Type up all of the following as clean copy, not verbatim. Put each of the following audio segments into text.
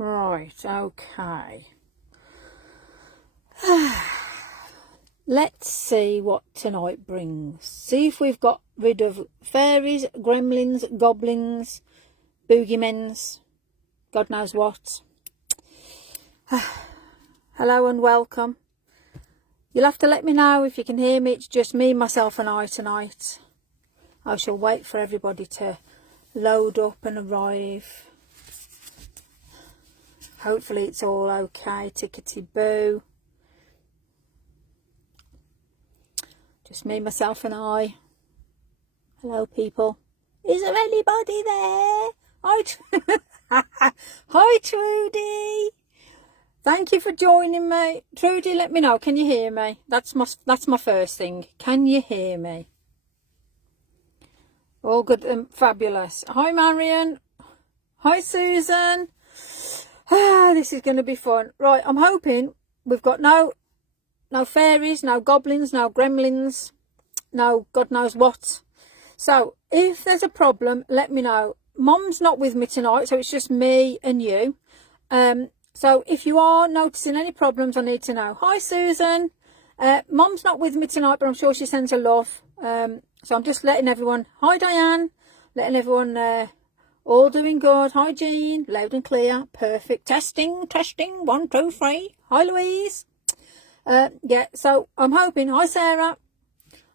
Right, okay. Let's see what tonight brings. See if we've got rid of fairies, gremlins, goblins, boogeymens, God knows what. Hello and welcome. You'll have to let me know if you can hear me. It's just me, myself and I tonight. I shall wait for everybody to load up and arrive. Hopefully it's all okay, tickety-boo. Just me, myself and I. Hello, people. Is there anybody there? Hi, Trudy. Thank you for joining me. Trudy, let me know. Can you hear me? That's my first thing. Can you hear me? All good and fabulous. Hi, Marion. Hi, Susan. This is going to be fun. Right, I'm hoping we've got no fairies, no goblins, no gremlins, no God knows what. So if there's a problem, let me know. Mum's not with me tonight, so it's just me and you. So if you are noticing any problems, I need to know. Hi, Susan. Mum's not with me tonight, but I'm sure she sends her love. So I'm just letting everyone... Hi, Diane. Letting everyone... all doing good. Hi, Jean. Loud and clear. Perfect. Testing. 1, 2, 3. Hi, Louise. Yeah, so I'm hoping... Hi, Sarah.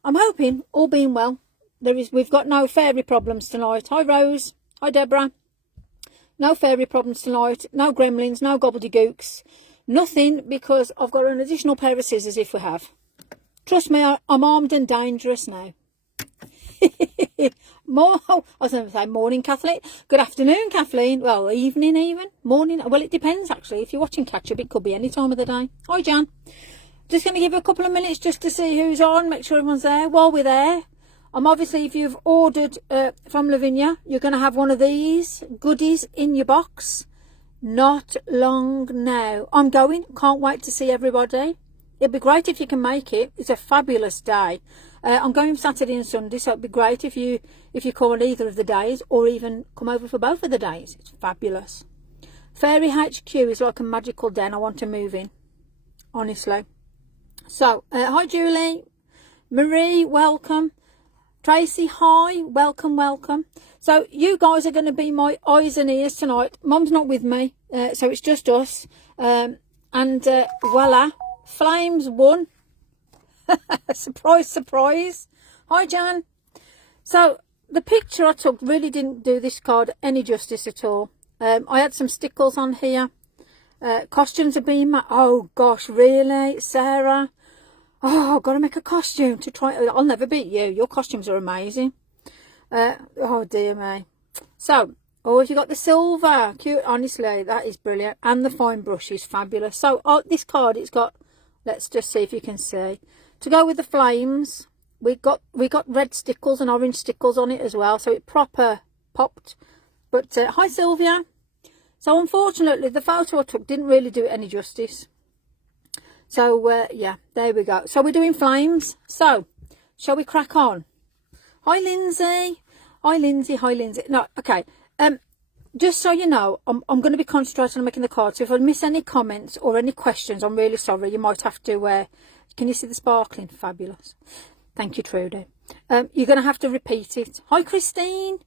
I'm hoping, all being well, we've got no fairy problems tonight. Hi, Rose. Hi, Deborah. No fairy problems tonight. No gremlins. No gobbledygooks. Nothing, because I've got an additional pair of scissors if we have. Trust me, I'm armed and dangerous now. I was going to say morning, Kathleen. Good afternoon, Kathleen. Well, evening even. Morning. Well, it depends, actually. If you're watching catch-up, it could be any time of the day. Hi, Jan. Just going to give you a couple of minutes just to see who's on. Make sure everyone's there. While we're there, obviously, if you've ordered from Lavinia, you're going to have one of these goodies in your box. Not long now. I'm going. Can't wait to see everybody. It'd be great if you can make it. It's a fabulous day. I'm going Saturday and Sunday, so it'd be great if you come on either of the days, or even come over for both of the days. It's fabulous. Fairy HQ is like a magical den. I want to move in, honestly. So, hi, Julie. Marie, welcome. Tracy, hi. Welcome. So, you guys are going to be my eyes and ears tonight. Mum's not with me, so it's just us. And voila. Flames won. Surprise. Hi, Jan. So the picture I took really didn't do this card any justice at all. I had some stickles on here. Costumes have been oh gosh, really, Sarah? Oh, I've got to make a costume to try. I'll never beat you. Your costumes are amazing. Oh dear me. So, have you got the silver? Cute. Honestly, that is brilliant. And the fine brush is fabulous. So this card, it's got, let's just see if you can see. To go with the flames, we got red stickles and orange stickles on it as well, so it proper popped. But hi, Sylvia. So unfortunately, the photo I took didn't really do it any justice. So yeah, there we go. So we're doing flames. So shall we crack on? Hi, Lindsay. Hi, Lindsay. No, okay. Just so you know, I'm going to be concentrating on making the card. So if I miss any comments or any questions, I'm really sorry. You might have to... can you see the sparkling? Fabulous. Thank you, Trudy. You're going to have to repeat it. Hi, Christine.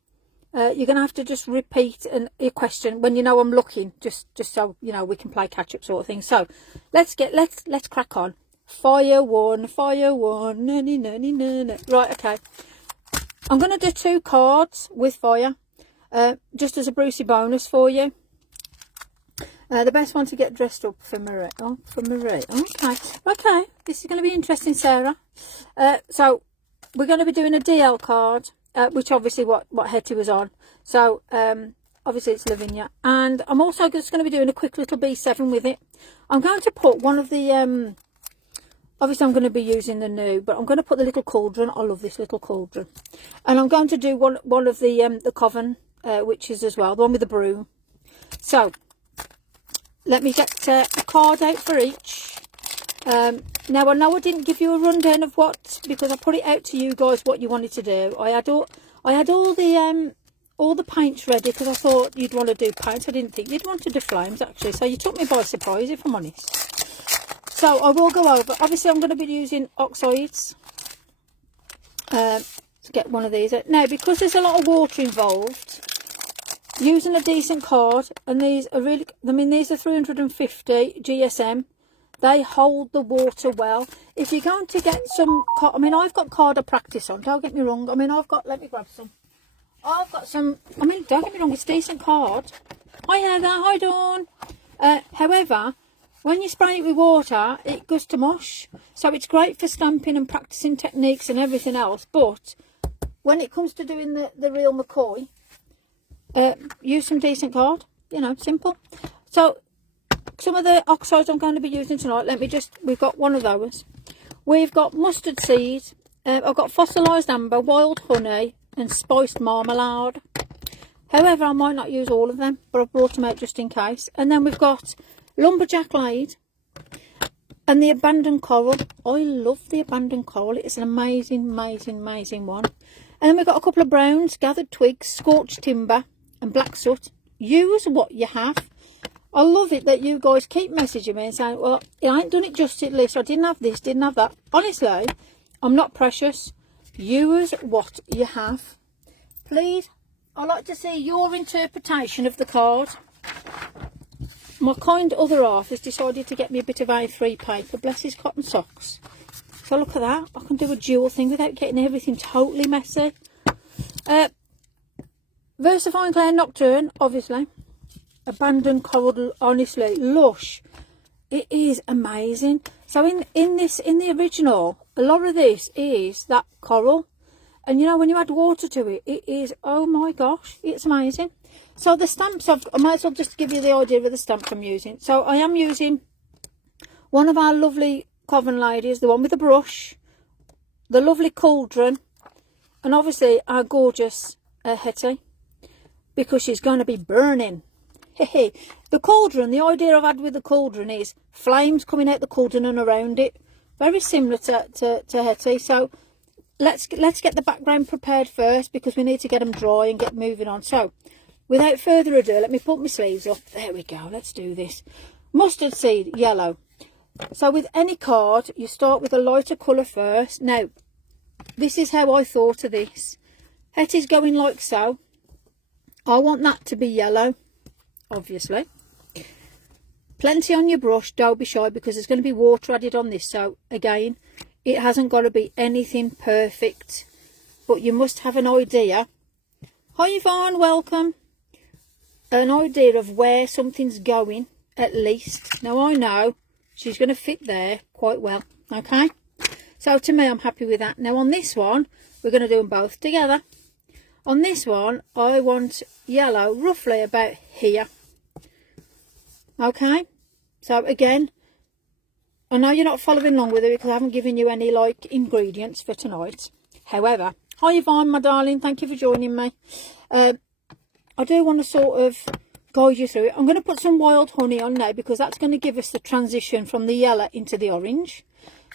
You're going to have to just repeat your question when you know I'm looking, just so you know we can play catch up sort of thing. So let's crack on. Fire one. Right, okay. I'm going to do 2 cards with fire, just as a Brucey bonus for you. The best one to get dressed up for Marie. Oh, for Marie. Okay. This is going to be interesting, Sarah. So we're going to be doing a DL card, which obviously what Hetty was on. So obviously it's Lavinia, and I'm also just going to be doing a quick little B7 with it. I'm going to put one of the obviously I'm going to be using the new, but I'm going to put the little cauldron. I love this little cauldron, and I'm going to do one of the coven witches as well, the one with the broom. So let me get a card out for each. Now I know I didn't give you a rundown of what, because I put it out to you guys what you wanted to do. I had all the all the paints ready because I thought you'd want to do paints. I didn't think you'd want to do flames actually, so you took me by surprise if I'm honest. So I will go over, obviously I'm going to be using Oxides to get one of these. Now because there's a lot of water involved, using a decent card, and these are really, I mean these are 350 GSM, they hold the water well. If you're going to get some, I mean I've got card of practice on, don't get me wrong, I mean I've got, let me grab some, I've got some, I mean don't get me wrong, it's decent card. Hi Heather, hi Dawn. However, when you spray it with water, it goes to mush. So it's great for stamping and practicing techniques and everything else. But when it comes to doing the real McCoy, use some decent card. You know, simple. So some of the oxides I'm going to be using tonight, we've got one of those. We've got mustard seed. I've got fossilised amber, wild honey and spiced marmalade. However, I might not use all of them, but I've brought them out just in case. And then we've got lumberjack blade and the abandoned coral. I love the abandoned coral. It's an amazing one. And then we've got a couple of browns, gathered twigs, scorched timber and black soot. Use what you have. I love it that you guys keep messaging me and saying, well, I ain't done it justice, Liz. I didn't have this, didn't have that. Honestly, I'm not precious. Use what you have. Please, I'd like to see your interpretation of the card. My kind other half has decided to get me a bit of A3 paper. Bless his cotton socks. So look at that. I can do a dual thing without getting everything totally messy. Versifying Clay Nocturne, obviously. Abandoned coral, honestly, lush. It is amazing. So in the original, a lot of this is that coral. And you know, when you add water to it, it is, oh my gosh, it's amazing. So the stamps, I might as well just give you the idea of the stamp I'm using. So I am using one of our lovely Coven ladies, the one with the brush, the lovely cauldron, and obviously our gorgeous Hetty, because she's going to be burning. The cauldron, the idea I've had with the cauldron is flames coming out the cauldron and around it. Very similar to Hetty. So let's get the background prepared first, because we need to get them dry and get moving on. So without further ado, let me put my sleeves up. There we go. Let's do this. Mustard seed, yellow. So with any card, you start with a lighter colour first. Now, this is how I thought of this. Hetty's going like so. I want that to be yellow, obviously. Plenty on your brush. Don't be shy, because there's going to be water added on this. So, again, it hasn't got to be anything perfect. But you must have an idea. Hi, Yvonne. Welcome. An idea of where something's going, at least. Now I know she's going to fit there quite well. Okay, so to me, I'm happy with that. Now on this one, we're going to do them both together. On this one, I want yellow roughly about here. Okay, so again, I know you're not following along with it because I haven't given you any like ingredients for tonight. However, hi Yvonne, my darling, thank you for joining me. I do want to sort of guide you through it. I'm going to put some wild honey on now, because that's going to give us the transition from the yellow into the orange.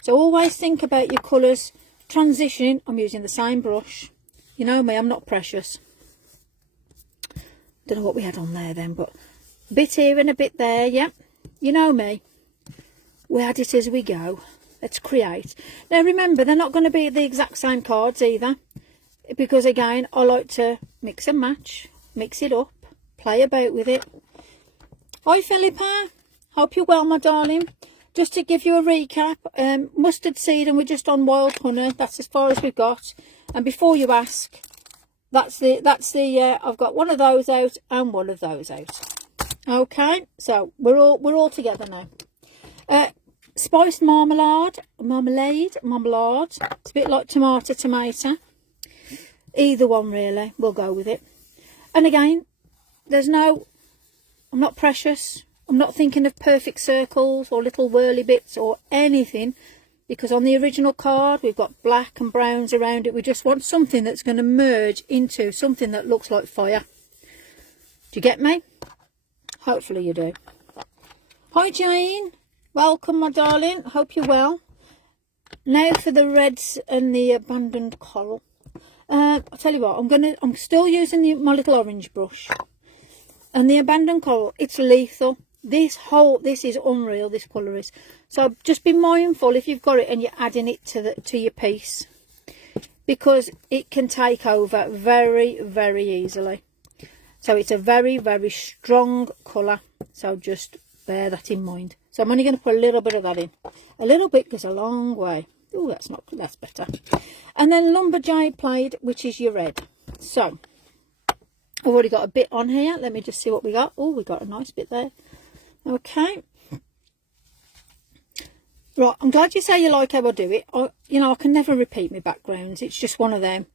So always think about your colours transitioning. I'm using the same brush. You know me, I'm not precious. Don't know what we had on there then, but a bit here and a bit there, yeah. You know me. We add it as we go. Let's create. Now remember, they're not going to be the exact same cards either, because again, I like to mix and match. Mix it up, play about with it. Hi Philippa, hope you're well, my darling. Just to give you a recap, mustard seed, and we're just on wild honey. That's as far as we've got. And before you ask, that's the I've got one of those out and one of those out. Okay, so we're all together now. Spiced marmalade. It's a bit like tomato. Either one really, we'll go with it. And again, I'm not precious. I'm not thinking of perfect circles or little whirly bits or anything, because on the original card, we've got black and browns around it. We just want something that's going to merge into something that looks like fire. Do you get me? Hopefully you do. Hi Jane. Welcome, my darling. Hope you're well. Now for the reds and the abandoned coral. I'll tell you what, I'm still using my little orange brush. And the abandoned coral, it's lethal. This is unreal, this colour is. So just be mindful if you've got it and you're adding it to your piece, because it can take over very, very easily. So it's a very, very strong colour. So just bear that in mind. So I'm only going to put a little bit of that in. A little bit goes a long way. Oh, that's better. And then lumberjade plaid, which is your red. So I've already got a bit on here. Let me just see what we got. Oh, we got a nice bit there. Okay. Right, I'm glad you say you like how I do it. I can never repeat my backgrounds. It's just one of them.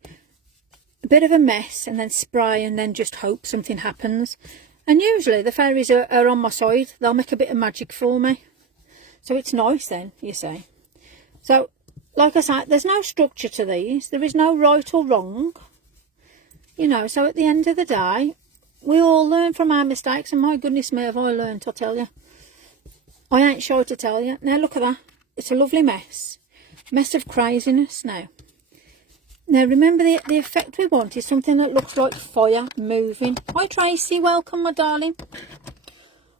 A bit of a mess, and then spray, and then just hope something happens. And usually the fairies are on my side. They'll make a bit of magic for me. So it's nice then, you see. So, like I say, there's no structure to these. There is no right or wrong. So at the end of the day, we all learn from our mistakes. And my goodness me, have I learned, I tell you. I ain't shy to tell you. Now look at that. It's a lovely mess. Mess of craziness now. Now remember, the effect we want is something that looks like fire moving. Hi Tracy, welcome my darling.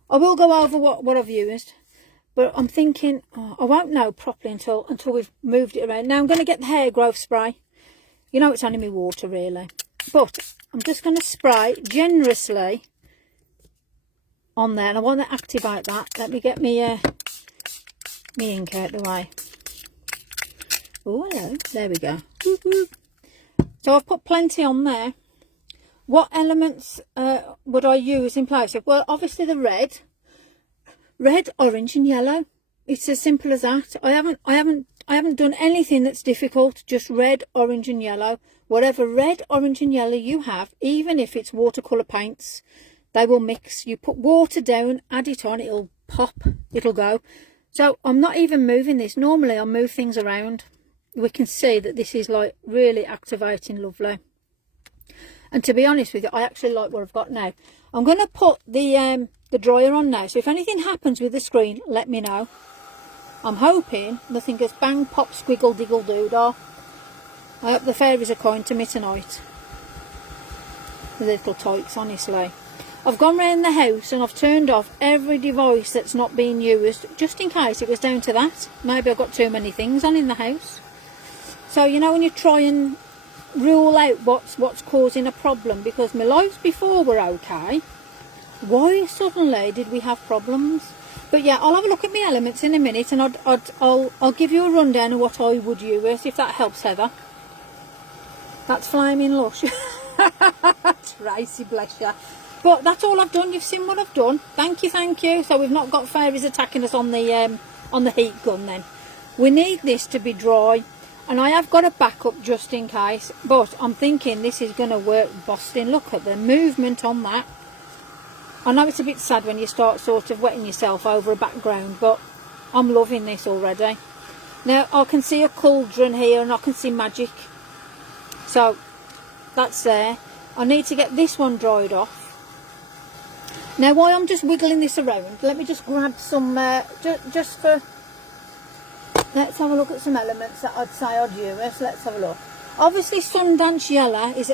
I will go over what I've used, but I'm thinking I won't know properly until we've moved it around. Now I'm going to get the hair growth spray. It's only me water really, but I'm just going to spray generously on there, and I want to activate that. Let me get me ink out the way. Oh hello, there we go. So I've put plenty on there. What elements would I use in place of? Well, obviously the red, orange and yellow. It's as simple as that. I haven't done anything that's difficult. Just red, orange and yellow. Whatever red, orange and yellow you have, even if it's watercolour paints, they will mix. You put water down, add it on, it'll pop, it'll go. So I'm not even moving this. Normally I'll move things around. We can see that this is like really activating lovely. And to be honest with you, I actually like what I've got now. I'm going to put the dryer on now. So if anything happens with the screen, let me know. I'm hoping nothing goes bang, pop, squiggle, diggle, doodah. I hope the fairies are kind to me tonight. The little tykes, honestly. I've gone round the house and I've turned off every device that's not being used, just in case it was down to that. Maybe I've got too many things on in the house. So, when you try and rule out what's causing a problem, because my lives before were okay, why suddenly did we have problems? But yeah, I'll have a look at my elements in a minute, and I'll give you a rundown of what I would use, if that helps, Heather. That's flaming lush. Tracy, bless you. But that's all I've done. You've seen what I've done. Thank you, thank you. So we've not got fairies attacking us on the heat gun then. We need this to be dry, and I have got a backup just in case. But I'm thinking this is going to work busting. Look at the movement on that. I know it's a bit sad when you start sort of wetting yourself over a background, but I'm loving this already. Now I can see a cauldron here, and I can see magic. So that's there. I need to get this one dried off. Now while I'm just wiggling this around, let me just grab some, just for, let's have a look at some elements that I'd say I'd use. Let's have a look. Obviously Sundance Yellow is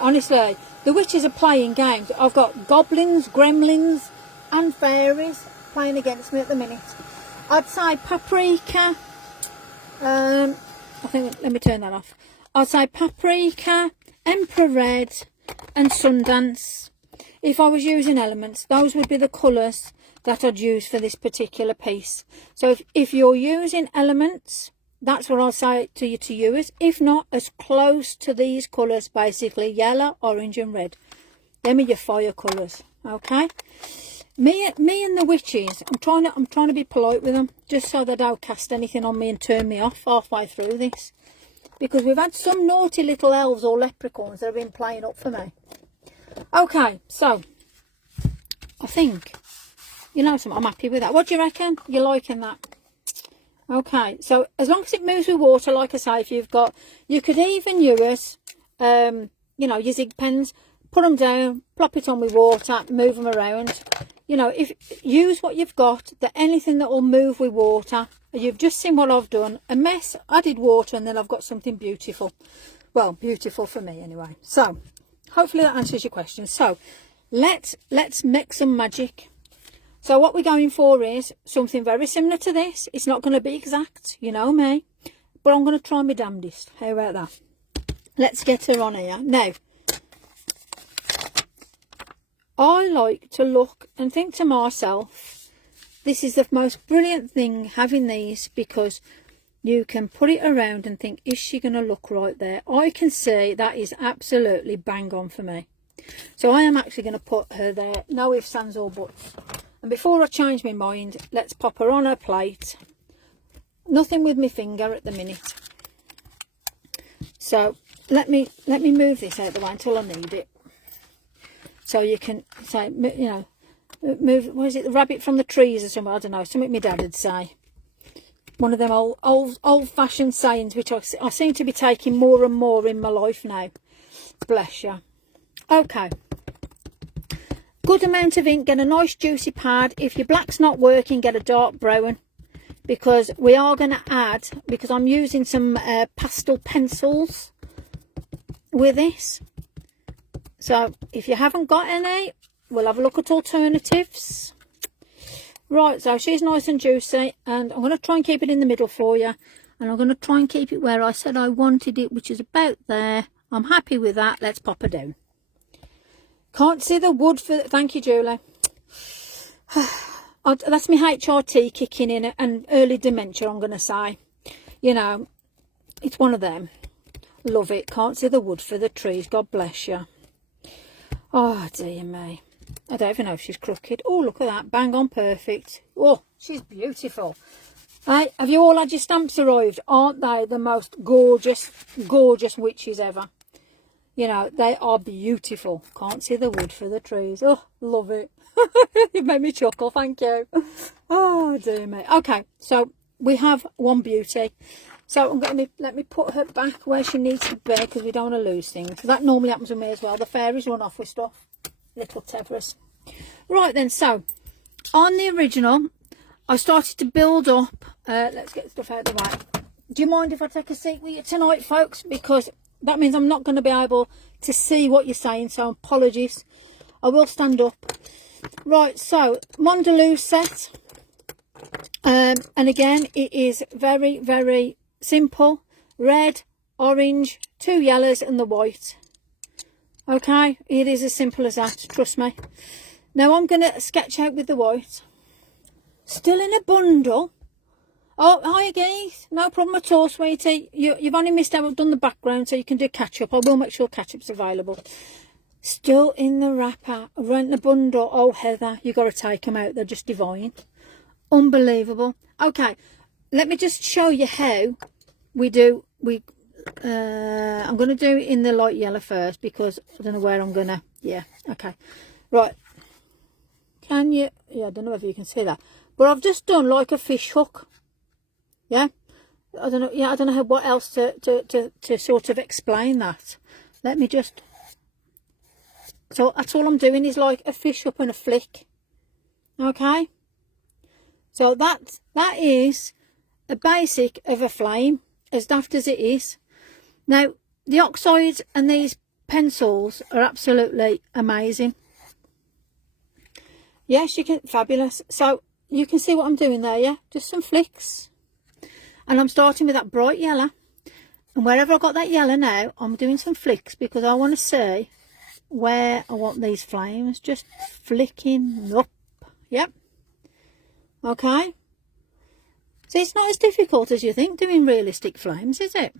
honestly, the witches are playing games. I've got goblins, gremlins and fairies playing against me at the minute. I'd say paprika, I think, let me turn that off. I'd say paprika, Emperor Red and Sundance. If I was using elements, those would be the colours that I'd use for this particular piece. So if you're using elements, that's what I'll say to you to use. If not, as close to these colours, basically yellow, orange and red. Them are your fire colours, okay? Me and the witches, I'm trying to be polite with them, just so they don't cast anything on me and turn me off halfway through this. Because we've had some naughty little elves or leprechauns that have been playing up for me. Okay, so I think, I'm happy with that. What do you reckon? You're liking that? Okay, so as long as it moves with water, like I say, if you've got, you could even use, your zig pens, put them down, plop it on with water, move them around. If use what you've got, anything that will move with water. You've just seen what I've done. A mess, added water, and then I've got something beautiful. Well, beautiful for me anyway. So hopefully that answers your question. So let's make some magic. So what we're going for is something very similar to this. It's not going to be exact, you know me, but I'm going to try my damnedest. How about that? Let's get her on here. Now, I like to look and think to myself, this is the most brilliant thing having these, because you can put it around and think, is she going to look right there? I can see that is absolutely bang on for me. So I am actually going to put her there. No ifs, ands or buts. And before I change my mind, let's pop her on her plate. Nothing with my finger at the minute. So let me move this out of the way until I need it. So you can say, you know, move, what is it, the rabbit from the trees or something, I don't know, something my dad would say. One of them old-fashioned sayings, which I seem to be taking more and more in my life now. Bless you. Okay. Good amount of ink, get a nice juicy pad. If your black's not working, get a dark brown, because we are going to add, because I'm using some pastel pencils with this. So if you haven't got any, we'll have a look at alternatives. Right, so she's nice and juicy, and I'm going to try and keep it in the middle for you, and I'm going to try and keep it where I said I wanted it, which is about there. I'm happy with that. Let's pop her down. Can't see the wood for... Thank you, Julie. That's my HRT kicking in, and early dementia, I'm going to say. You know, it's one of them. Love it. Can't see the wood for the trees. God bless you. Oh, dear me. I don't even know if she's crooked. Oh, look at that. Bang on perfect. Oh, she's beautiful. Hey, have you all had your stamps arrived? Aren't they the most gorgeous, gorgeous witches ever? You know, they are beautiful. Can't see the wood for the trees. Oh, love it. You made me chuckle. Thank you. Oh, dear me. Okay, so we have one beauty. So I'm going to let me put her back where she needs to be, because we don't want to lose things. That normally happens with me as well. The fairies run off with stuff. Little Teverus. Right then, so on the original, I started to build up. Let's get stuff out of the way. Do you mind if I take a seat with you tonight, folks? Because that means I'm not going to be able to see what you're saying, so apologies. I will stand up. Right, so Mondaloo set. And again, it is very, very simple. Red, orange, 2 yellows and the white. Okay, it is as simple as that, trust me. Now I'm going to sketch out with the white. Still in a bundle. Oh, hi Keith. No problem at all, sweetie. You've only missed out. I've done the background, so you can do catch-up. I will make sure catch-up's available. Still in the wrapper. Rent the bundle. Oh, Heather, you've got to take them out. They're just divine. Unbelievable. Okay, let me just show you how we do. I'm going to do it in the light yellow first, because I don't know where I'm going to. Yeah, okay. Right. Can you? Yeah, I don't know if you can see that. But I've just done like a fish hook. Yeah, I don't know. Yeah, I don't know what else to sort of explain that. Let me just. So that's all I'm doing, is like a fish up and a flick. Okay. So that is a basic of a flame, as daft as it is. Now the oxides and these pencils are absolutely amazing. Yes, you can. Fabulous. So you can see what I'm doing there. Yeah, just some flicks. And I'm starting with that bright yellow, and wherever I got that yellow now, I'm doing some flicks, because I want to see where I want these flames. Just flicking up. Yep. Okay. So it's not as difficult as you think doing realistic flames, is it?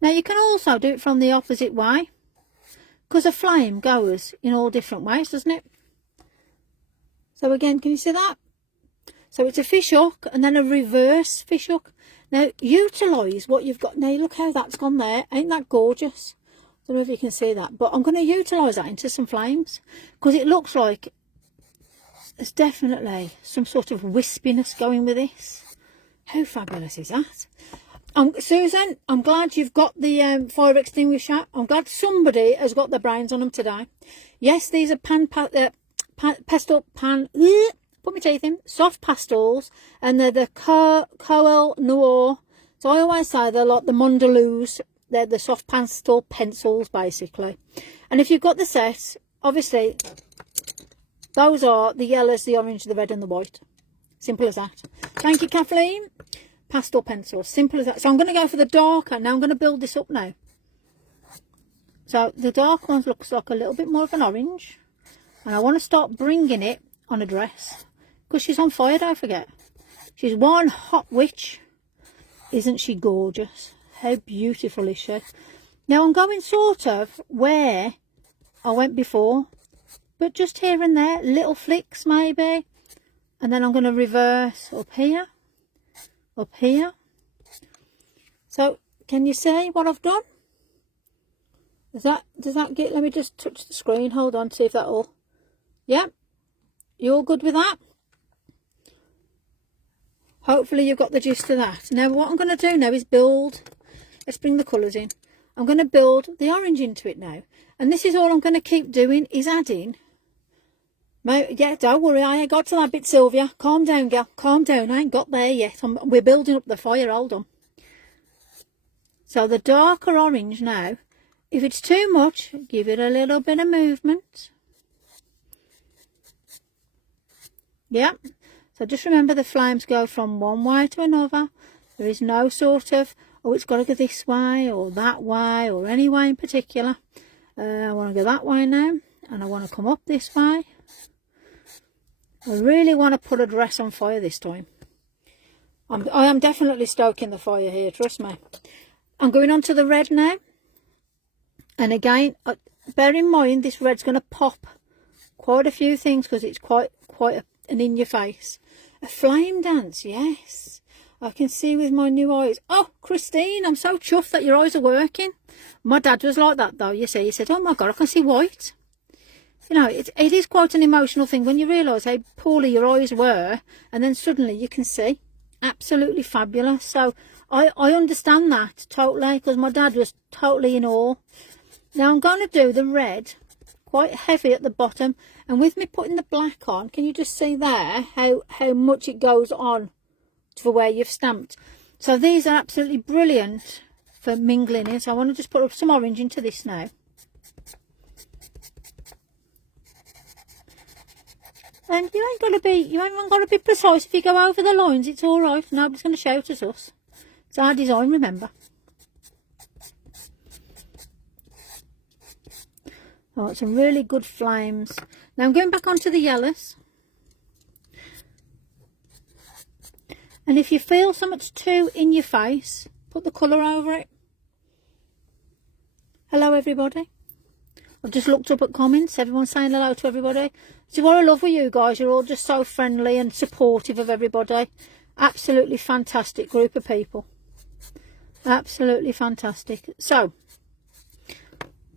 Now you can also do it from the opposite way, because a flame goes in all different ways, doesn't it? So again, can you see that? So it's a fish hook and then a reverse fish hook. Now utilise what you've got. Now look how that's gone there. Ain't that gorgeous? I don't know if you can see that, but I'm going to utilise that into some flames, because it looks like there's definitely some sort of wispiness going with this. How fabulous is that? Susan, I'm glad you've got the fire extinguisher. I'm glad somebody has got their brains on them today. Yes, these are pastel pan. Put my teeth in. Soft pastels, and they're the Coal Noir So I always say they're like the Mondaloos. They're the soft pastel pencils, basically. And if you've got the set, obviously, those are the yellows, the orange, the red and the white. Simple as that. Thank you, Kathleen. Pastel pencils. Simple as that. So I'm going to go for the darker. Now I'm going to build this up now. So the dark one looks like a little bit more of an orange. And I want to start bringing it on a dress. Because she's on fire, don't forget. She's one hot witch. Isn't she gorgeous? How beautiful is she? Now I'm going sort of where I went before. But just here and there. Little flicks maybe. And then I'm going to reverse up here. Up here. So can you see what I've done? Does that get, let me just touch the screen, hold on, see if that'll, yep, you all good with that? Hopefully you've got the gist of that. Now what I'm going to do now is build, let's bring the colours in. I'm going to build the orange into it now. And this is all I'm going to keep doing, is adding, yeah, don't worry, I ain't got to that bit, Sylvia. Calm down, girl, calm down, I ain't got there yet. We're building up the fire, hold on. So the darker orange now, if it's too much, give it a little bit of movement. Yeah. So just remember the flames go from one way to another. There is no sort of, oh, it's got to go this way or that way or any way in particular. I want to go that way now. And I want to come up this way. I really want to put a dress on fire this time. I am definitely stoking the fire here, trust me. I'm going on to the red now. And again, bear in mind this red's going to pop quite a few things because it's quite an in your face. A flame dance, yes. I can see with my new eyes. Oh, Christine, I'm so chuffed that your eyes are working. My dad was like that though, you see. He said, oh my God, I can see white. You know, it is quite an emotional thing when you realise how poorly your eyes were and then suddenly you can see. Absolutely fabulous. So I understand that totally because my dad was totally in awe. Now I'm going to do the red quite heavy at the bottom, and with me putting the black on, can you just see there how much it goes on for where you've stamped? So these are absolutely brilliant for mingling in. So I want to just put some orange into this now. And you ain't even got to be precise. If you go over the lines, it's all right. Nobody's going to shout at us. It's our design, remember. Oh, some really good flames. Now I'm going back onto the yellows. And if you feel something's too in your face, put the colour over it. Hello everybody. I've just looked up at comments. Everyone's saying hello to everybody. See what I love with you guys. You're all just so friendly and supportive of everybody. Absolutely fantastic group of people. Absolutely fantastic. So,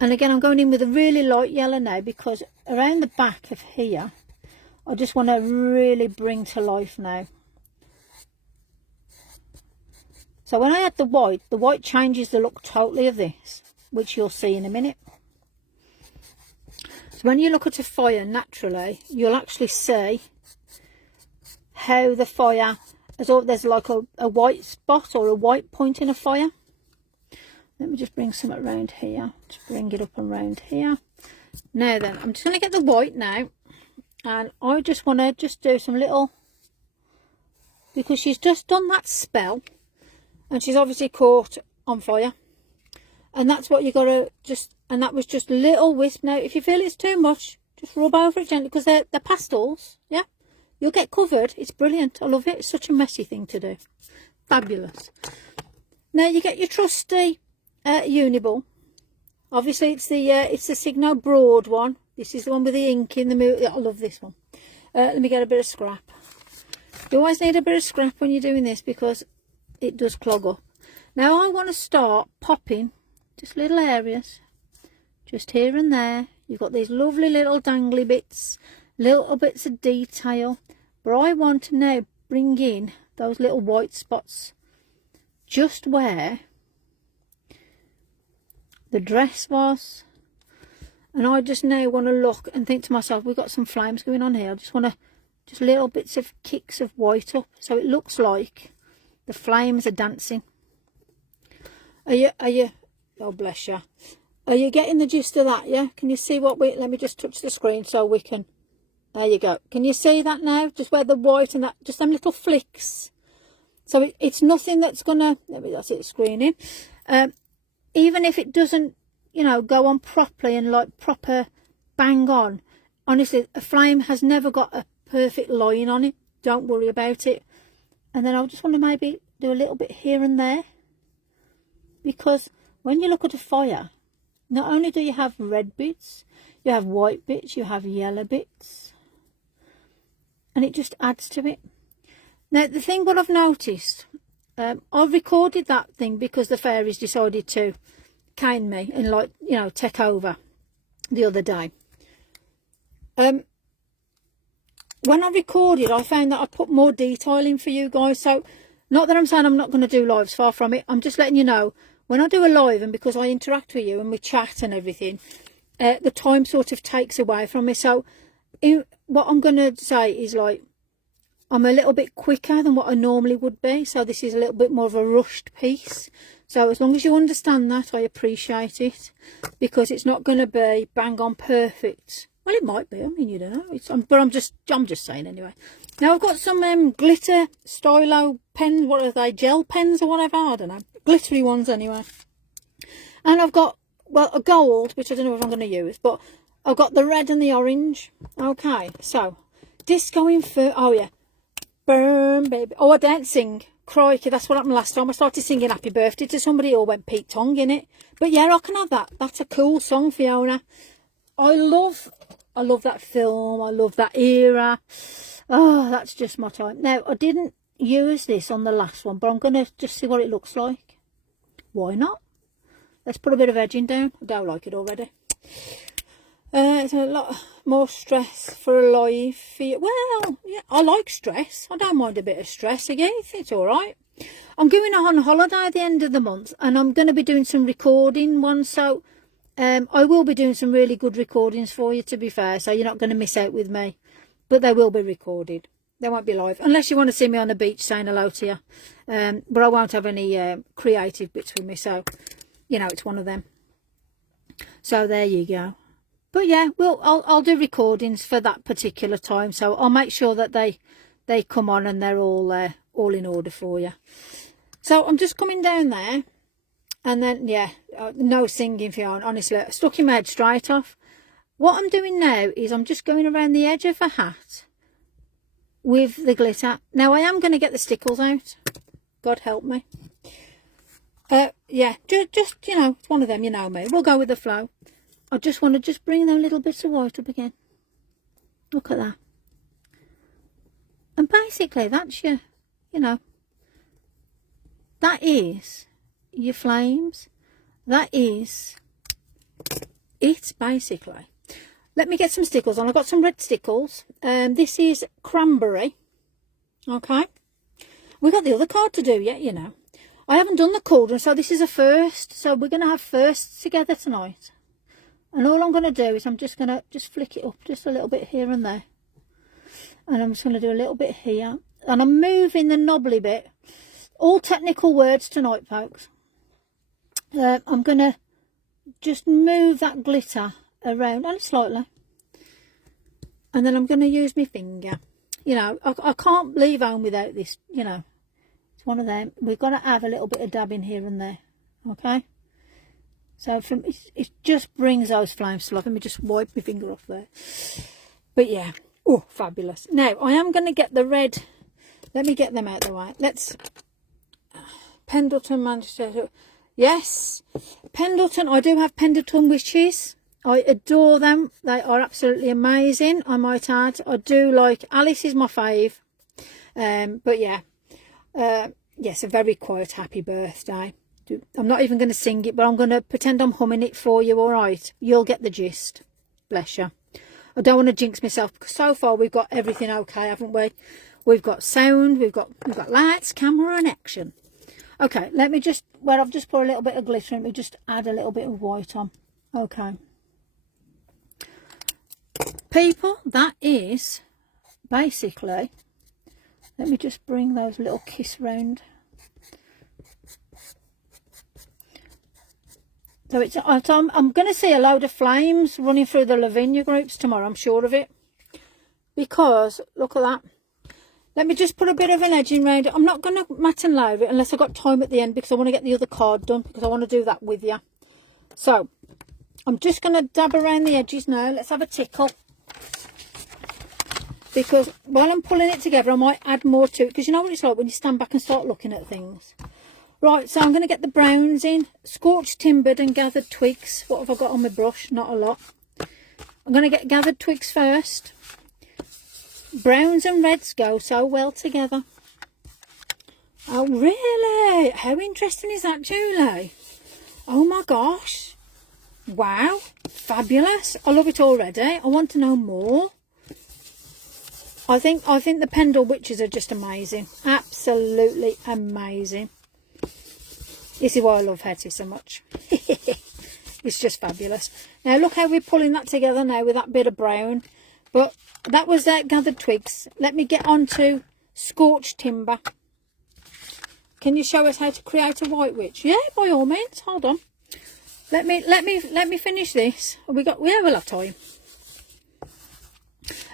and again, I'm going in with a really light yellow now because around the back of here, I just want to really bring to life now. So when I add the white changes the look totally of this, which you'll see in a minute. So when you look at a fire naturally, you'll actually see how the fire, there's like a white spot or a white point in a fire. Let me just bring some around here. Just bring it up around here. Now then, I'm just going to get the white now. And I just want to just do some little, because she's just done that spell. And she's obviously caught on fire. And that's what you got to just, and that was just a little wisp. Now, if you feel it's too much, just rub over it gently, because they're pastels, yeah? You'll get covered. It's brilliant. I love it. It's such a messy thing to do. Fabulous. Now, you get your trusty Uniball. Obviously, it's the Signo Broad one. This is the one with the ink in the middle. I love this one. Let me get a bit of scrap. You always need a bit of scrap when you're doing this because it does clog up. Now, I want to start popping just little areas, just here and there. You've got these lovely little dangly bits, little bits of detail. But I want to now bring in those little white spots just where the dress was. And I just now want to look and think to myself, we've got some flames going on here. I just want to, just little bits of kicks of white up so it looks like the flames are dancing. Are you, oh bless you. Are you getting the gist of that, yeah? Can you see what let me just touch the screen so we can, there you go. Can you see that now? Just where the white and that, just them little flicks. So it's nothing that's gonna, that's it screening. Even if it doesn't, you know, go on properly and like proper bang on, honestly, a flame has never got a perfect line on it. Don't worry about it. And then I just want to maybe do a little bit here and there, because when you look at a fire, not only do you have red bits, you have white bits, you have yellow bits, and it just adds to it. Now, the thing what I've noticed, I've recorded that thing because the fairies decided to cane me and, like, you know, take over the other day. When I recorded, I found that I put more detail in for you guys. So, not that I'm saying I'm not going to do lives, far from it. I'm just letting you know, when I do a live, and because I interact with you and we chat and everything, the time sort of takes away from me. So, what I'm going to say is, like, I'm a little bit quicker than what I normally would be. So this is a little bit more of a rushed piece. So as long as you understand that, I appreciate it. Because it's not going to be bang on perfect. Well, it might be. I mean, you don't know. But I'm just saying anyway. Now I've got some glitter stylo pens. What are they? Gel pens or whatever? I don't know. Glittery ones anyway. And I've got, well, a gold, which I don't know if I'm going to use. But I've got the red and the orange. Okay. So, disco infer. Oh, yeah. Burn, baby. Oh, I don't sing. Crikey, that's what happened last time. I started singing Happy Birthday to somebody, or went Pete Tong in it. But yeah, I can have that. That's a cool song, Fiona. I love that film. I love that era. Oh, that's just my time. Now, I didn't use this on the last one, but I'm going to just see what it looks like. Why not? Let's put a bit of edging down. I don't like it already. It's a lot more stress for a live. Well, yeah, I like stress. I don't mind a bit of stress again. It's all right. I'm going on holiday at the end of the month, and I'm going to be doing some recording ones. So I will be doing some really good recordings for you, to be fair. So you're not going to miss out with me. But they will be recorded. They won't be live. Unless you want to see me on the beach saying hello to you. But I won't have any creative bits with me. So, you know, it's one of them. So there you go. But yeah, I'll do recordings for that particular time, so I'll make sure that they come on and they're all in order for you. So I'm just coming down there, and then yeah, no singing, Fiona. Honestly, I stuck in my head straight off. What I'm doing now is I'm just going around the edge of a hat with the glitter. Now I am going to get the stickles out. God help me. Yeah, just you know, it's one of them. You know me. We'll go with the flow. I just want to just bring them little bits of white up again. Look at that. And basically, that's your, you know, that is your flames. That is it, basically. Let me get some stickles on. I've got some red stickles. This is cranberry. Okay. We got the other card to do yet, you know. I haven't done the cauldron, so this is a first. So we're going to have firsts together tonight. And all I'm going to do is I'm just going to just flick it up just a little bit here and there. And I'm just going to do a little bit here. And I'm moving the knobbly bit. All technical words tonight, folks. I'm going to just move that glitter around only slightly. And then I'm going to use my finger. You know, I can't leave home without this, you know. It's one of them. We've got to have a little bit of dabbing here and there. Okay? So from it just brings those flames to life. Let me just wipe my finger off there. But yeah, oh, fabulous. Now I am going to get the red. Let me get them out of the way. Let's Pendleton, Manchester. Yes, Pendleton. I do have Pendleton witches. I adore them. They are absolutely amazing. I might add. I do like Alice is my fave. But yeah, yes, a very quiet happy birthday. I'm not even going to sing it, but I'm going to pretend I'm humming it for you, all right? You'll get the gist. Bless you. I don't want to jinx myself, because so far we've got everything okay, haven't we? We've got sound, we've got lights, camera and action. Okay, let me just, where I've just put a little bit of glitter in, we just add a little bit of white on. Okay. People, that is basically, let me just bring those little kiss round. So I'm going to see a load of flames running through the Lavinia groups tomorrow, I'm sure of it. Because, look at that. Let me just put a bit of an edging round it. I'm not going to matte and layer it unless I've got time at the end, because I want to get the other card done, because I want to do that with you. So, I'm just going to dab around the edges now. Let's have a tickle. Because while I'm pulling it together, I might add more to it. Because you know what it's like when you stand back and start looking at things. Right, so I'm going to get the browns in. Scorched, timbered and gathered twigs. What have I got on my brush? Not a lot. I'm going to get gathered twigs first. Browns and reds go so well together. Oh, really? How interesting is that, Julie? Oh, my gosh. Wow. Fabulous. I love it already. I want to know more. I think the Pendle Witches are just amazing. Absolutely amazing. This is why I love Hatties so much. It's just fabulous. Now look how we're pulling that together now with that bit of brown. But that was gathered twigs. Let me get on to scorched timber. Can you show us how to create a white witch? Yeah, by all means. Hold on. Let me finish this. We will have time.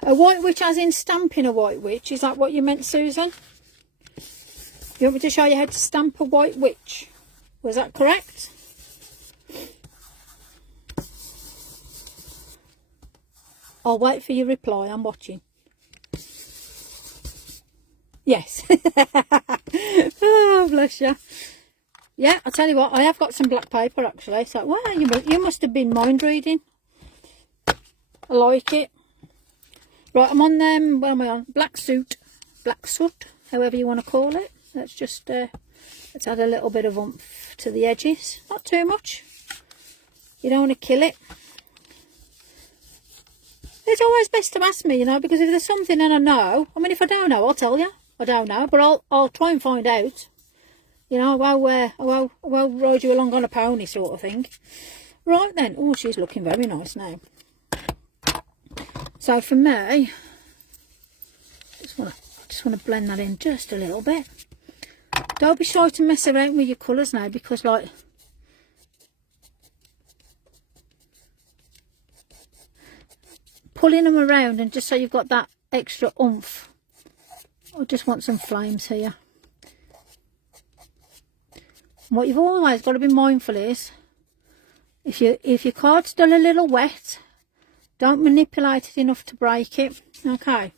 A white witch as in stamping a white witch. Is that what you meant, Susan? You want me to show you how to stamp a white witch? Was that correct? I'll wait for your reply. I'm watching. Yes. Oh, bless you. Yeah, I'll tell you what. I have got some black paper, actually. So, wow, you must have been mind reading. I like it. Right, I'm on them. What am I on? Black soot, however you want to call it. Let's just let's add a little bit of oomph to the edges. Not too much. You don't want to kill it. It's always best to ask me, you know, because if there's something and I know, I mean, if I don't know, I'll tell you. I don't know, but I'll try and find out. You know, I will ride you along on a pony sort of thing. Right then. Oh, she's looking very nice now. So for me, I just want to blend that in just a little bit. Don't be shy to mess around with your colours now, because like pulling them around and just so you've got that extra oomph. I just want some flames here. And what you've always got to be mindful is if your card's still a little wet, don't manipulate it enough to break it. Okay.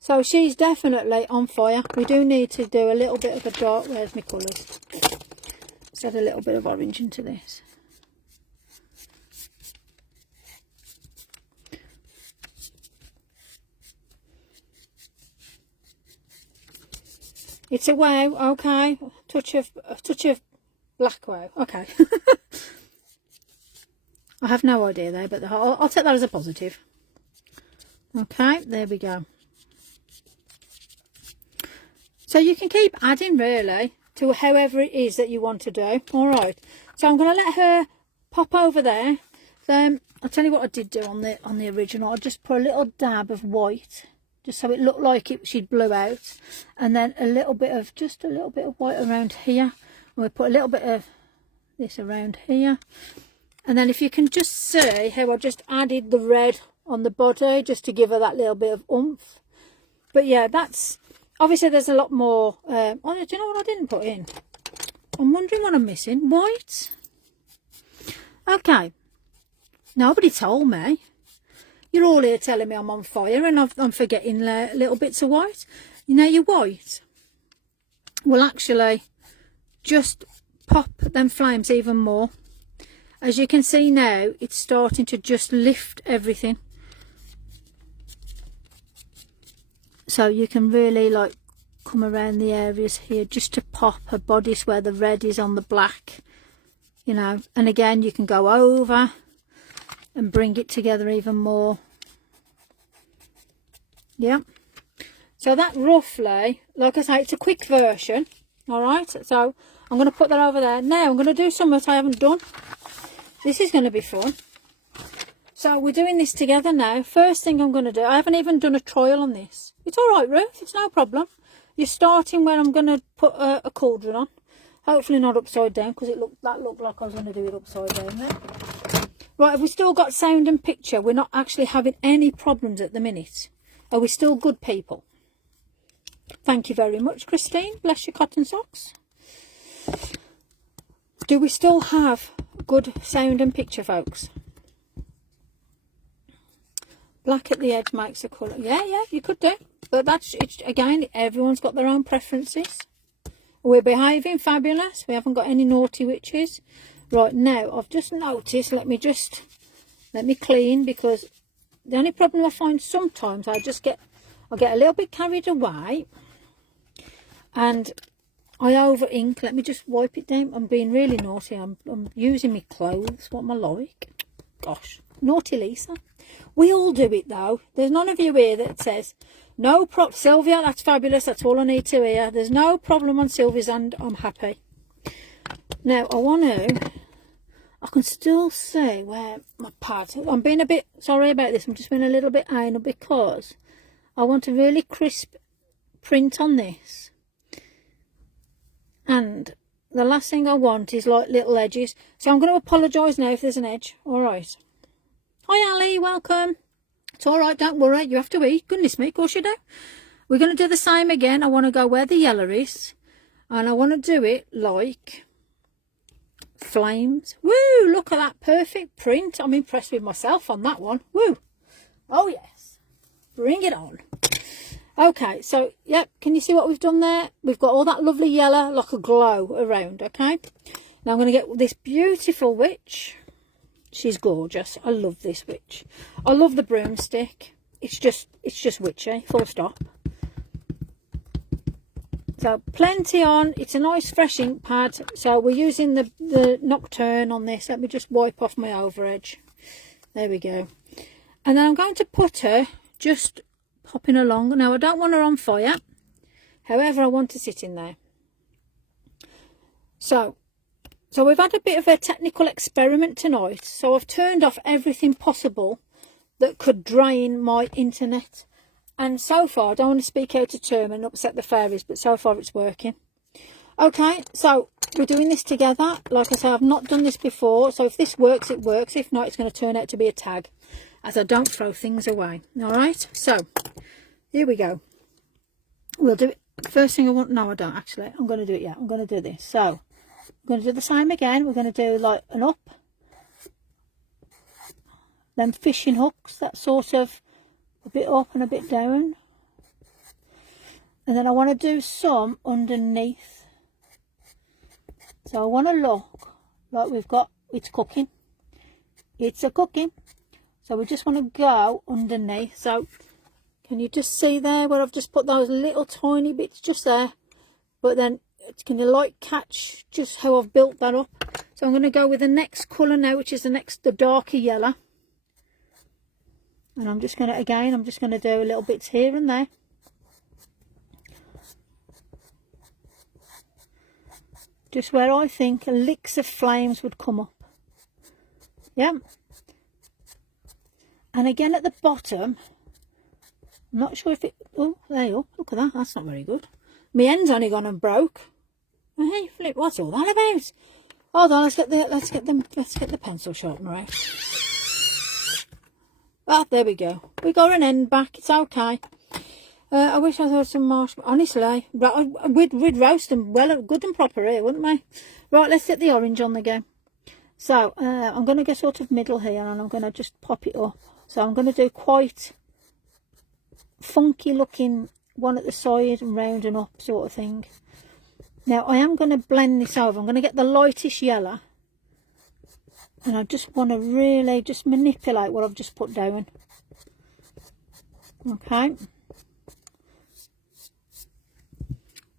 So she's definitely on fire. We do need to do a little bit of a dark. Where's my colours? Let's add a little bit of orange into this. It's a wow. Okay. A touch of black wow. Okay. I have no idea there, but I'll take that as a positive. Okay, there we go. So you can keep adding really to however it is that you want to do. All right. So I'm going to let her pop over there. Then I'll tell you what I did do on the original. I just put a little dab of white, just so it looked like she'd blew out, and then just a little bit of white around here. We'll put a little bit of this around here. And then if you can just see how I just added the red on the body just to give her that little bit of oomph. But yeah, that's obviously there's a lot more. Oh, do you know what I didn't put in? I'm wondering what I'm missing. White. Okay. Nobody told me. You're all here telling me I'm on fire and I'm forgetting little bits of white. You know, your white will actually just pop them flames even more. As you can see now, it's starting to just lift everything. So you can really like come around the areas here just to pop her bodice where the red is on the black, you know. And again, you can go over and bring it together even more. Yeah. So that roughly, like I say, it's a quick version. All right. So I'm going to put that over there. Now I'm going to do something that I haven't done. This is going to be fun. So we're doing this together now. First thing I'm going to do, I haven't even done a trial on this. It's all right, Ruth. It's no problem. You're starting where I'm going to put a cauldron on. Hopefully not upside down, because that looked like I was going to do it upside down there. Right, have we still got sound and picture? We're not actually having any problems at the minute. Are we still good people? Thank you very much, Christine. Bless your cotton socks. Do we still have good sound and picture, folks? Black at the edge makes a colour. Yeah, you could do. But that's, again, everyone's got their own preferences. We're behaving fabulous. We haven't got any naughty witches. Right, now, I've just noticed, let me clean, because the only problem I find sometimes, I get a little bit carried away, and I over ink. Let me just wipe it down. I'm being really naughty. I'm using my clothes. What am I like? Gosh, naughty Lisa. We all do it though. There's none of you here that says, no problem. Sylvia, that's fabulous. That's all I need to hear. There's no problem on Sylvia's end. I'm happy. Now, I can still see where my pad, I'm being a bit sorry about this. I'm just being a little bit anal, because I want a really crisp print on this. And the last thing I want is like little edges. So I'm going to apologise now if there's an edge. All right. Hi, Ali. Welcome. It's all right. Don't worry. You have to eat. Goodness me. Of course you do. We're going to do the same again. I want to go where the yellow is. And I want to do it like flames. Woo! Look at that perfect print. I'm impressed with myself on that one. Woo! Oh, yes. Bring it on. Okay, so, yep, can you see what we've done there? We've got all that lovely yellow, like a glow around, okay? Now I'm going to get this beautiful witch. She's gorgeous. I love this witch. I love the broomstick. It's just witchy, full stop. So, plenty on. It's a nice fresh ink pad. So, we're using the Nocturne on this. Let me just wipe off my over edge. There we go. And then I'm going to put her just hopping along. Now, I don't want her on fire. However, I want to sit in there. So we've had a bit of a technical experiment tonight. So I've turned off everything possible that could drain my internet. And so far, I don't want to speak out of term and upset the fairies, but so far it's working. Okay, so we're doing this together. Like I say, I've not done this before. So if this works, it works. If not, it's going to turn out to be a tag, as I don't throw things away. All right, so here we go. We'll do it. First thing I want, no, I don't actually. I'm going to do it, yeah. I'm going to do this. So I'm going to do the same again. We're going to do like an up, then fishing hooks, that sort of a bit up and a bit down. And then I want to do some underneath. So I want to look like we've got, it's cooking. It's a cooking. So we just want to go underneath. So can you just see there where I've just put those little tiny bits just there? But then can you like catch just how I've built that up? So I'm going to go with the next colour now, which is the darker yellow. And I'm just going to, again, I'm just going to do a little bits here and there. Just where I think licks of flames would come up. Yeah. And again at the bottom, I'm not sure if it, oh, there you go. Look at that. That's not very good. My end's only gone and broke. Hey, flip, what's all that about? Hold on, let's get the pencil sharpener out. Ah, there we go. We got an end back. It's okay. I wish I had some marshmallows. Honestly, we'd roast them well, good and proper here, wouldn't we? Right, let's get the orange on the go. So, I'm going to go sort of middle here, and I'm going to just pop it up. So, I'm going to do quite funky looking one at the side and round and up sort of thing. Now, I am going to blend this over. I'm going to get the lightest yellow. And I just want to really just manipulate what I've just put down. Okay.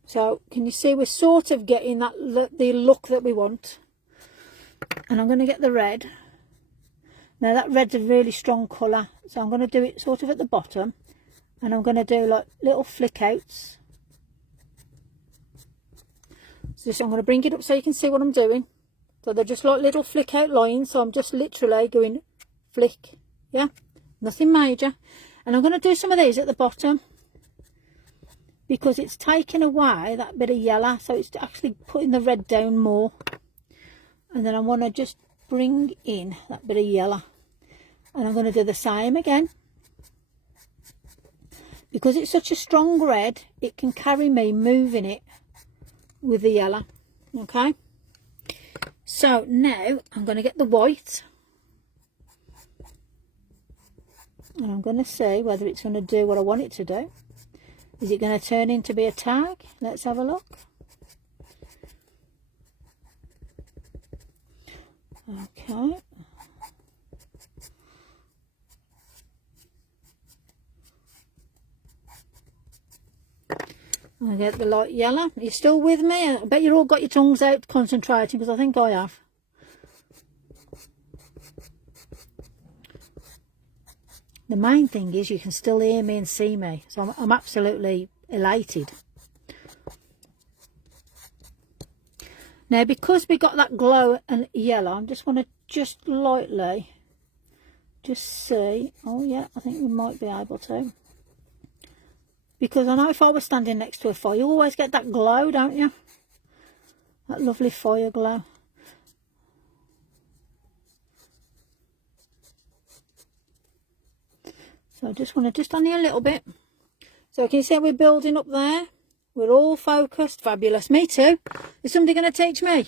So, can you see we're sort of getting that the look that we want. And I'm going to get the red. Now, that red's a really strong colour. So, I'm going to do it sort of at the bottom. And I'm going to do like little flick outs. So, I'm going to bring it up so you can see what I'm doing. So, they're just like little flick out lines. So, I'm just literally going flick. Yeah, nothing major. And I'm going to do some of these at the bottom. because it's taking away that bit of yellow, so it's actually putting the red down more. And then I want to just bring in that bit of yellow, and I'm going to do the same again. Because it's such a strong red, it can carry me moving it with the yellow. Okay, so now I'm going to get the white, and I'm going to see whether it's going to do what I want it to do. Is it going to turn into be a tag? Let's have a look. Okay. I get the light yellow. Are you still with me? I bet you all got your tongues out concentrating, because I think I have. The main thing is you can still hear me and see me, so I'm absolutely elated. Now, because we got that glow and yellow, I just want to just lightly just see. Oh yeah, I think we might be able to. Because I know if I was standing next to a fire, you always get that glow, don't you? That lovely fire glow. So I just want to just only a little bit. So can you see how we're building up there? We're all focused. Fabulous. Me too. Is somebody going to teach me?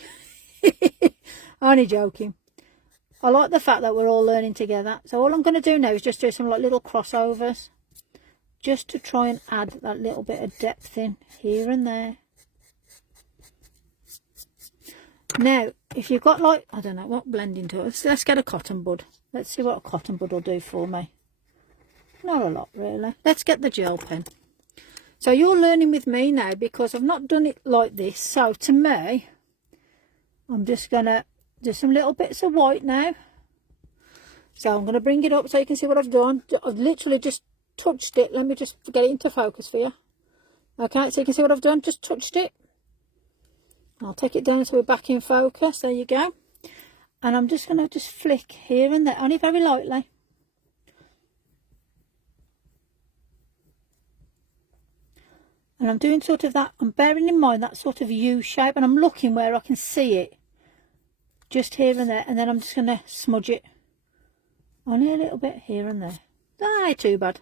Only joking. I like the fact that we're all learning together. So all I'm going to do now is just do some like little crossovers, just to try and add that little bit of depth in here and there. Now, if you've got like, I don't know what blending tool, let's get a cotton bud. Let's see what a cotton bud will do for me. Not a lot really. Let's get the gel pen. So you're learning with me now, because I've not done it like this. So to me, I'm just going to do some little bits of white now. So I'm going to bring it up so you can see what I've done. I've literally just touched it. Let me just get it into focus for you. Okay, so you can see what I've done. Just touched it. I'll take it down so we're back in focus. There you go. And I'm just going to just flick here and there, only very lightly. And I'm doing sort of that, I'm bearing in mind that sort of U shape, and I'm looking where I can see it. Just here and there, and then I'm just going to smudge it. Only a little bit here and there. That ain't too bad.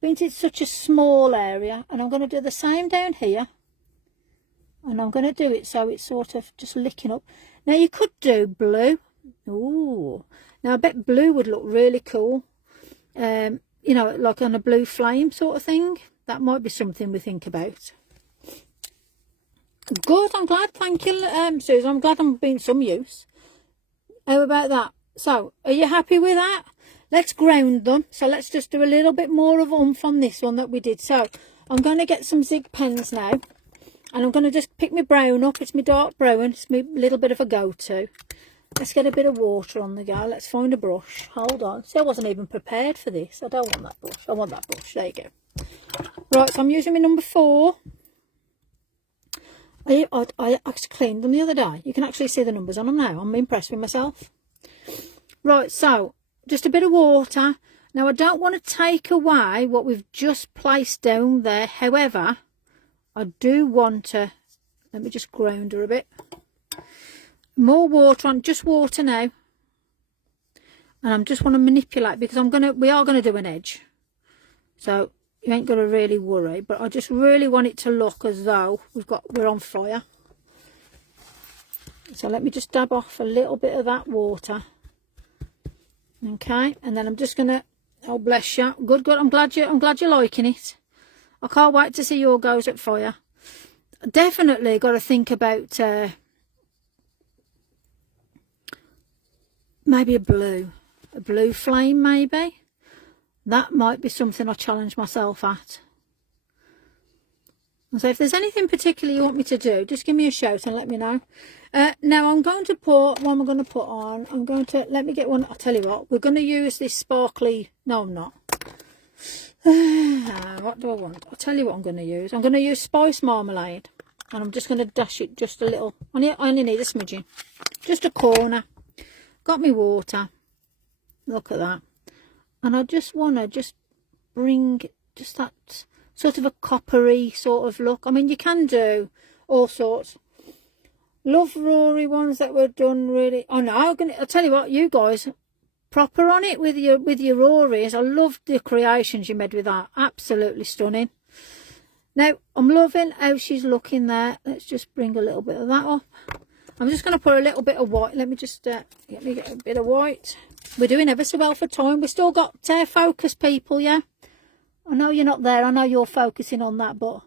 But it's such a small area, and I'm going to do the same down here. And I'm going to do it so it's sort of just licking up. Now you could do blue. Ooh. Now I bet blue would look really cool. You know, like on a blue flame sort of thing. That might be something we think about. Good, I'm glad. Thank you, Susan. I'm glad I'm being some use. How about that? So, are you happy with that? Let's ground them. So let's just do a little bit more of oomph on this one that we did. So I'm going to get some Zig pens now. And I'm going to just pick my brown up. It's my dark brown. It's my little bit of a go-to. Let's get a bit of water on the go. Let's find a brush. Hold on. See, I wasn't even prepared for this. I don't want that brush. I want that brush. There you go. Right, so I'm using my number 4. I actually cleaned them the other day. You can actually see the numbers on them now. I'm impressed with myself. Right, so just a bit of water. Now, I don't want to take away what we've just placed down there. However, I do want to, let me just ground her a bit. More water on, just water now. And I just want to manipulate, because we are going to do an edge. So you ain't got to really worry, but I just really want it to look as though we're on fire. So let me just dab off a little bit of that water. Okay, and then I'm just gonna, oh bless you, good. I'm glad you're liking it. I can't wait to see your goes at fire. Definitely got to think about maybe a blue flame maybe. That might be something I challenge myself at. So if there's anything particular you want me to do, just give me a shout and let me know. Now I'm going to put, what am I going to put on? I'm going to, let me get one. I'll tell you what, we're going to use this sparkly, no I'm not. What do I want? I'll tell you what I'm going to use. I'm going to use spice marmalade. And I'm just going to dash it just a little. I only need a smidgen. Just a corner. Got me water. Look at that. And I just want to just bring just that sort of a coppery sort of look. I mean, you can do all sorts. Love Rory ones that were done really. Oh no, I'll tell you what, you guys proper on it with your Rories. I loved the creations you made with that. Absolutely stunning. Now I'm loving how she's looking there. Let's just bring a little bit of that up. I'm just going to put a little bit of white. Let me just get a bit of white. We're doing ever so well for time. We've still got focus, people, yeah? I know you're not there. I know you're focusing on that, but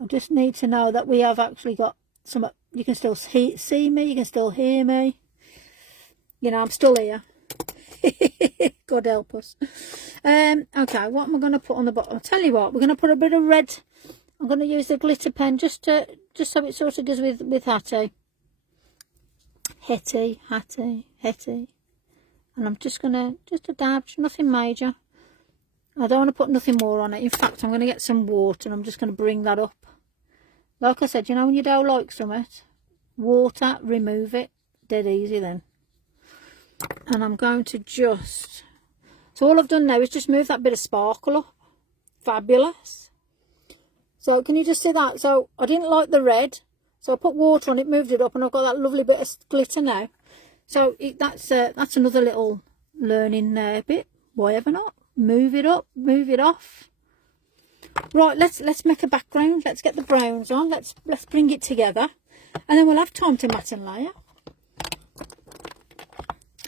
I just need to know that we have actually got some. You can still see me. You can still hear me. You know, I'm still here. God help us. Okay, what am I going to put on the bottom? I'll tell you what. We're going to put a bit of red. I'm going to use the glitter pen just so it sort of goes with Hattie. Hattie. And I'm just going to, just a dab, nothing major. I don't want to put nothing more on it. In fact, I'm going to get some water and I'm just going to bring that up. Like I said, you know, when you don't like something, water, remove it. Dead easy then. And I'm going to just... So all I've done now is just move that bit of sparkle up. Fabulous. So can you just see that? So I didn't like the red. So I put water on it, moved it up, and I've got that lovely bit of glitter now. So that's another little learning bit. Why ever not? Move it up, move it off. Right, let's make a background. Let's get the browns on. Let's bring it together, and then we'll have time to matte and layer.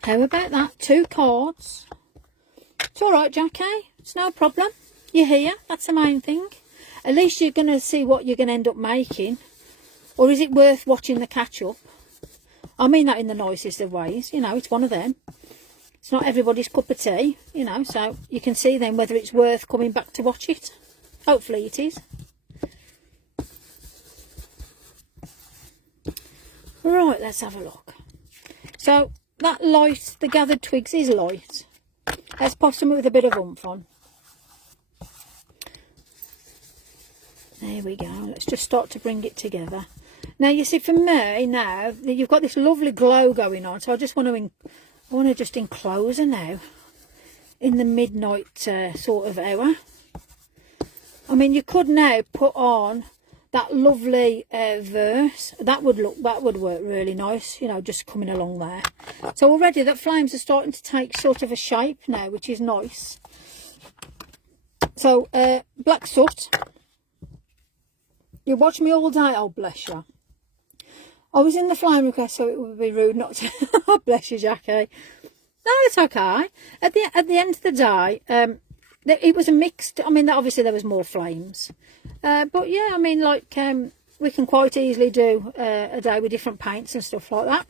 How about that? 2 cards. It's all right, Jackie. It's no problem. You're here. That's the main thing. At least you're going to see what you're going to end up making. Or is it worth watching the catch-up? I mean that in the nicest of ways. You know, it's one of them. It's not everybody's cup of tea, you know. So you can see then whether it's worth coming back to watch it. Hopefully it is. Right, let's have a look. So that light, the gathered twigs is light. Let's pop some with a bit of oomph on. There we go. Let's just start to bring it together. Now you see, for me now, you've got this lovely glow going on. So I just want to just enclose her now in the midnight sort of hour. I mean, you could now put on that lovely verse. That would work really nice, you know, just coming along there. So already that flames are starting to take sort of a shape now, which is nice. So black soot. You watch me all day, oh bless you. I was in the flame request, so it would be rude not to. Oh bless you, Jackie. No, it's okay. At the end of the day, it was a mixed. I mean, obviously there was more flames, but yeah, I mean, like we can quite easily do a day with different paints and stuff like that.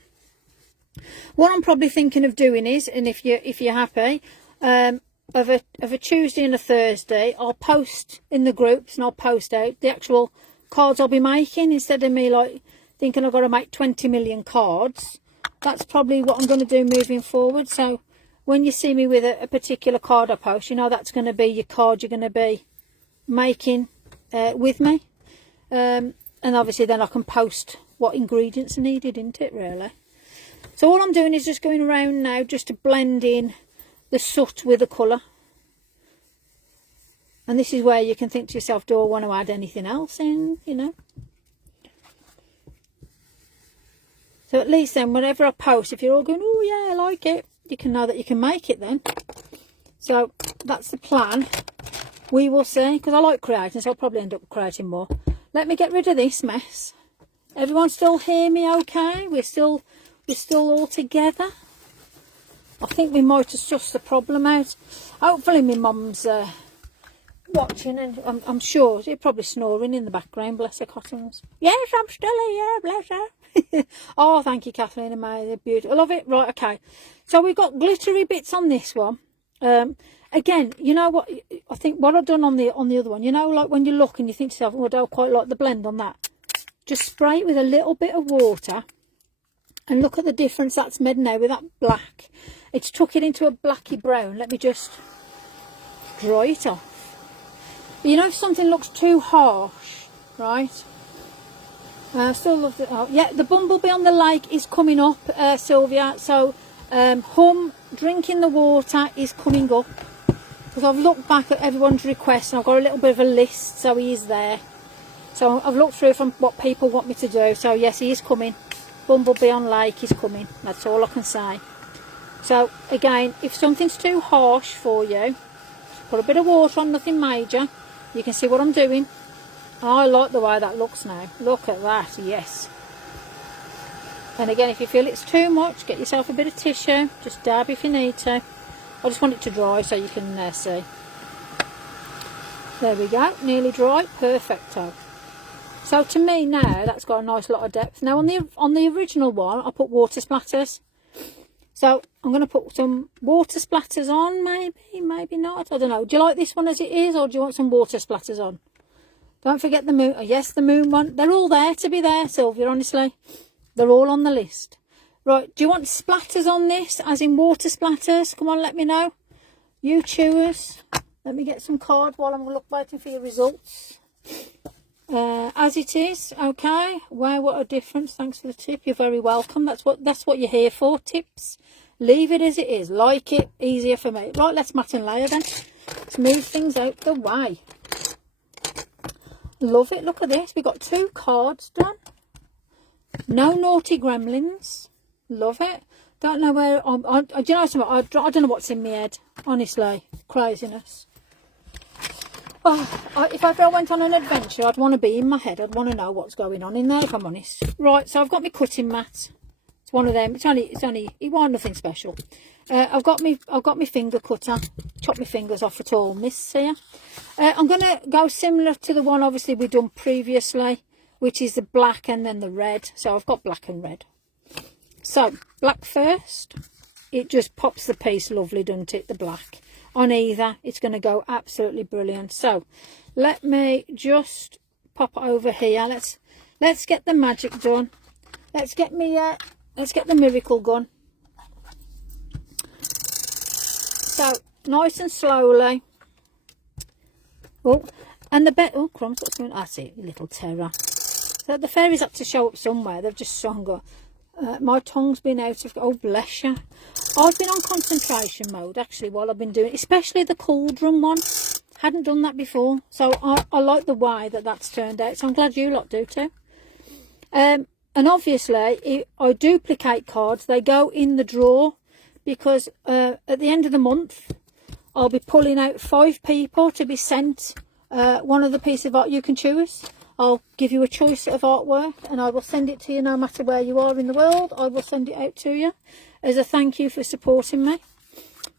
What I'm probably thinking of doing is, and if you're happy, of a Tuesday and a Thursday, I'll post in the groups and I'll post out the actual cards I'll be making, instead of me like thinking I've got to make 20 million cards. That's probably what I'm going to do moving forward. So when you see me with a particular card I post, you know that's going to be your card you're going to be making with me. And obviously then I can post what ingredients are needed, isn't it, really? So all I'm doing is just going around now just to blend in the soot with the colour. And this is where you can think to yourself, do I want to add anything else in, you know? So at least then, whenever I post, if you're all going, oh yeah, I like it, you can know that you can make it then. So that's the plan. We will see, because I like creating, so I'll probably end up creating more. Let me get rid of this mess. Everyone still hear me okay? We're still all together. I think we might have sussed the problem out. Hopefully my mum's watching, and I'm sure she's probably snoring in the background, bless her cottons. Yes, I'm still here, bless her. Oh, thank you, Kathleen and May, they're beautiful. I love it. Right, okay. So we've got glittery bits on this one. Again, you know what, I think what I've done on the other one, you know, like when you look and you think to yourself, oh, I don't quite like the blend on that. Just spray it with a little bit of water and look at the difference that's made now with that black. It's took it into a blacky brown. Let me just dry it off. But you know, if something looks too harsh, right? I still love it. Oh, yeah, the bumblebee on the lake is coming up, Sylvia. So, drinking the water is coming up. because I've looked back at everyone's requests and I've got a little bit of a list, so he is there. So I've looked through from what people want me to do. So yes, he is coming. Bumblebee on Lake is coming. That's all I can say. So again, if something's too harsh for you, put a bit of water on, nothing major. You can see what I'm doing. I like the way that looks now. Look at that, yes. And again, if you feel it's too much, get yourself a bit of tissue. Just dab if you need to. I just want it to dry so you can see. There we go, nearly dry, perfecto. So to me now, that's got a nice lot of depth. Now on the original one, I put water splatters. So I'm going to put some water splatters on, maybe not. I don't know. Do you like this one as it is, or do you want some water splatters on? Don't forget the moon. Oh, yes, the moon one. They're all there to be there, Sylvia, honestly. They're all on the list. Right, do you want splatters on this, as in water splatters? Come on, let me know. You chewers. Let me get some card while I'm waiting for your results. As it is, okay. Wow, what a difference. Thanks for the tip. You're very welcome. That's what you're here for, tips. Leave it as it is. Like it, easier for me. Right, let's mat and layer then. Let's move things out the way. Love it. Look at this. We got 2 cards done. No naughty gremlins. Love it. Don't know where do you know something? I don't know what's in my head. Honestly, craziness. Oh, if I ever went on an adventure, I'd want to be in my head. I'd want to know what's going on in there, if I'm honest. Right, so I've got my cutting mat. It's one of them. It's only. It wasn't nothing special. I've got my finger cutter. Chop my fingers off at all, miss here. I'm gonna go similar to the one obviously we done previously, which is the black and then the red. So I've got black and red. So black first. It just pops the piece lovely, doesn't it? The black. On either, it's going to go absolutely brilliant. So let me just pop over here. Let's get the magic done. Let's get the miracle gun. So nice and slowly. Oh, and the bit. Oh crumbs, what's going on? That's it, you little terror. So the fairies had to show up somewhere. They've just sung. My tongue's been out of. Oh bless you. I've been on concentration mode actually while I've been doing, especially the cauldron one. Hadn't done that before, so I like the way that's turned out. So I'm glad you lot do too. And obviously, I duplicate cards. They go in the drawer because at the end of the month, I'll be pulling out 5 people to be sent one of the pieces of art you can choose. I'll give you a choice of artwork and I will send it to you no matter where you are in the world. I will send it out to you as a thank you for supporting me.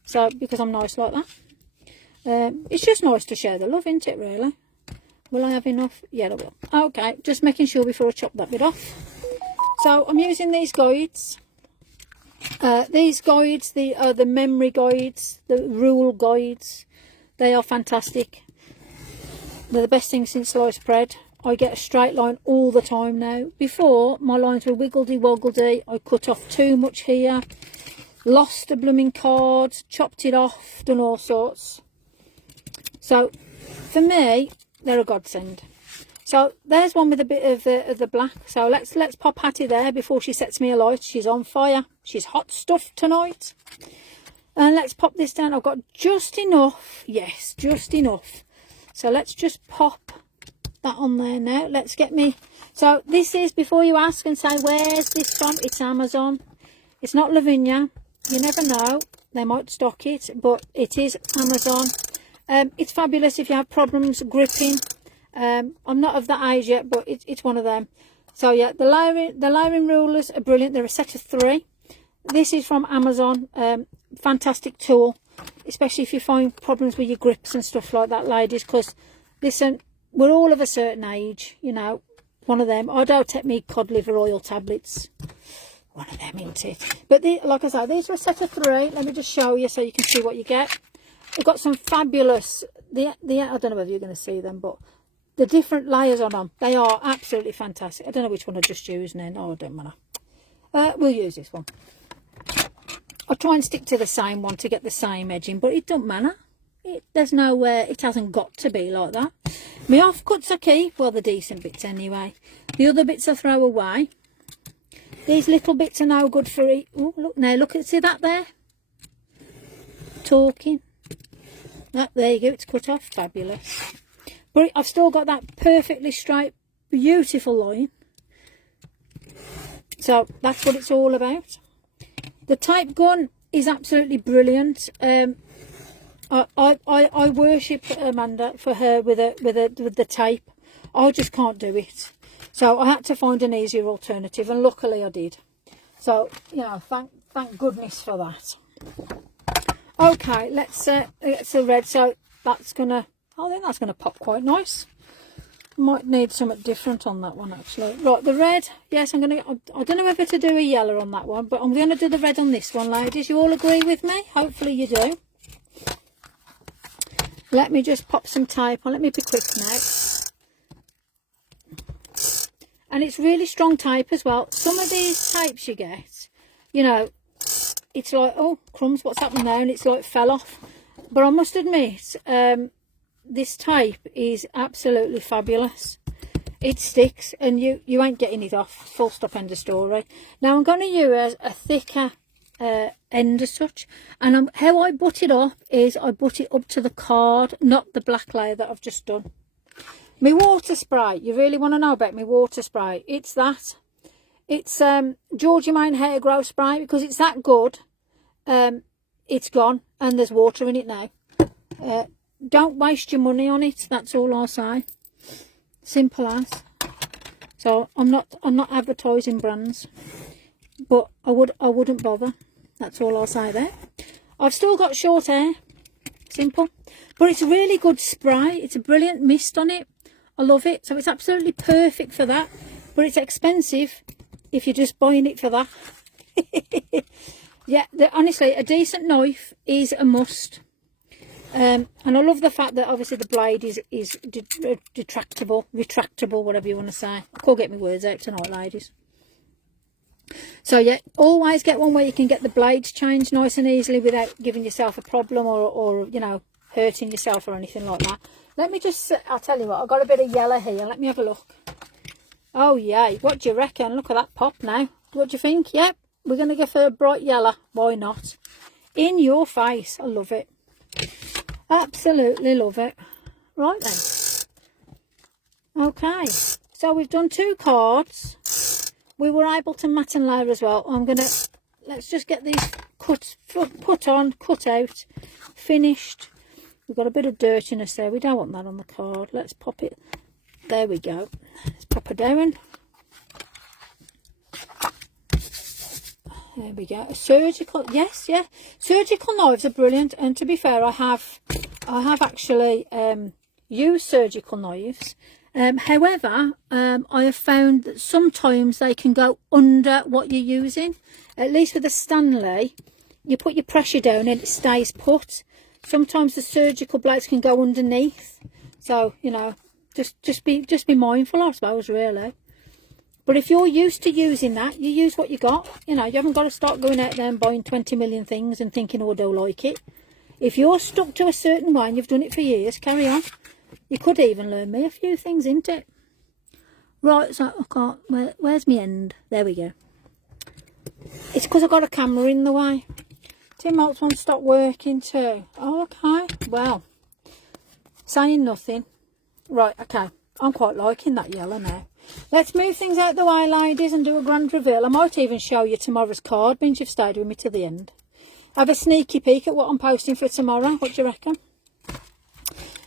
So, because I'm nice like that. It's just nice to share the love, isn't it, really? Will I have enough? Yeah, I will. Okay, just making sure before I chop that bit off. So, I'm using these guides. These guides, the memory guides, the rule guides. They are fantastic. They're the best thing since sliced bread. I get a straight line all the time now. Before, my lines were wiggledy-woggledy. I cut off too much here. Lost a blooming card. Chopped it off. Done all sorts. So, for me, they're a godsend. So, there's one with a bit of the black. So, let's pop Hattie there before she sets me alight. She's on fire. She's hot stuff tonight. And let's pop this down. I've got just enough. Yes, just enough. So, let's just pop that on there now. Let's get me. So this is, before you ask and say where's this from, it's Amazon. It's not Lavinia. You never know, they might stock it, but it is Amazon. It's fabulous if you have problems gripping. I'm not of that age yet, but it's one of them. So yeah, the layering rulers are brilliant. They're a set of 3. This is from Amazon. Fantastic tool, especially if you find problems with your grips and stuff like that, ladies, because listen, we're all of a certain age, you know, one of them. I don't take me cod liver oil tablets. One of them, isn't it? But like I say, these are a set of 3. Let me just show you so you can see what you get. We've got some fabulous, I don't know whether you're going to see them, but the different layers on them, they are absolutely fantastic. I don't know which one I just used now. No, it don't matter. We'll use this one. I'll try and stick to the same one to get the same edging, but it don't matter. There's nowhere, it hasn't got to be like that. My offcuts I keep, well, the decent bits anyway. The other bits I throw away. These little bits are no good for it. Oh, look now, see that there? Talking. there you go, it's cut off, fabulous. But I've still got that perfectly straight, beautiful line. So that's what it's all about. The type gun is absolutely brilliant. I worship Amanda for her with the tape. I just can't do it. So I had to find an easier alternative, and luckily I did. So, you know, thank goodness for that. Okay, let's get the red. So that's gonna, I think that's gonna pop quite nice. Might need something different on that one actually. Right, the red, yes, I don't know whether to do a yellow on that one, but I'm gonna do the red on this one, ladies. You all agree with me? Hopefully you do. Let me just pop some tape on. Let me be quick now. And it's really strong tape as well. Some of these tapes you get, you know, it's like, oh, crumbs, what's happening there? And it's like fell off. But I must admit, this tape is absolutely fabulous. It sticks and you ain't getting it off. Full stop, end of story. Now I'm going to use a thicker end as such. And how I butt it up is I butt it up to the card, not the black layer that I've just done. My water spray, you really want to know about my water spray? It's that. It's Georgia Main Hair Grow Spray, because it's that good. It's gone and there's water in it now. Don't waste your money on it. That's all I'll say. Simple as. So I'm not advertising brands, but I wouldn't bother. That's all I'll say there. I've still got short hair. Simple, but it's a really good spray. It's a brilliant mist on it. I love it. So it's absolutely perfect for that, but it's expensive if you're just buying it for that. Yeah, honestly, a decent knife is a must. And I love the fact that obviously the blade is retractable, whatever you want to say. I can't get my words out tonight, ladies. So yeah, always get one where you can get the blades changed nice and easily without giving yourself a problem or you know, hurting yourself or anything like that. Let me just, I'll tell you what, I've got a bit of yellow here. Let me have a look. Oh yay, what do you reckon? Look at that pop now. What do you think? Yep, we're going to go for a bright yellow. Why not? In your face. I love it. Absolutely love it. Right then. Okay, so we've done 2 cards. We were able to mat and layer as well. I'm going to, let's just get these put on, cut out, finished. We've got a bit of dirtiness there. We don't want that on the card. Let's pop it. There we go. Let's pop it down. There we go. Surgical, yes, yeah. Surgical knives are brilliant. And to be fair, I have actually used surgical knives. However, I have found that sometimes they can go under what you're using. At least with a Stanley, you put your pressure down and it stays put. Sometimes the surgical blades can go underneath. So, you know, just be mindful, I suppose, really. But if you're used to using that, you use what you got. You know, you haven't got to start going out there and buying 20 million things and thinking, oh, I don't like it. If you're stuck to a certain way and you've done it for years, carry on. You could even learn me a few things, isn't it? Right, so I can't, where's my end? There we go. It's because I've got a camera in the way. Tim Maltz won't stop working too. Oh, okay, well, saying nothing. Right, okay, I'm quite liking that yellow now. Let's move things out the way, ladies, and do a grand reveal. I might even show you tomorrow's card, means you've stayed with me to the end. Have a sneaky peek at what I'm posting for tomorrow. What do you reckon?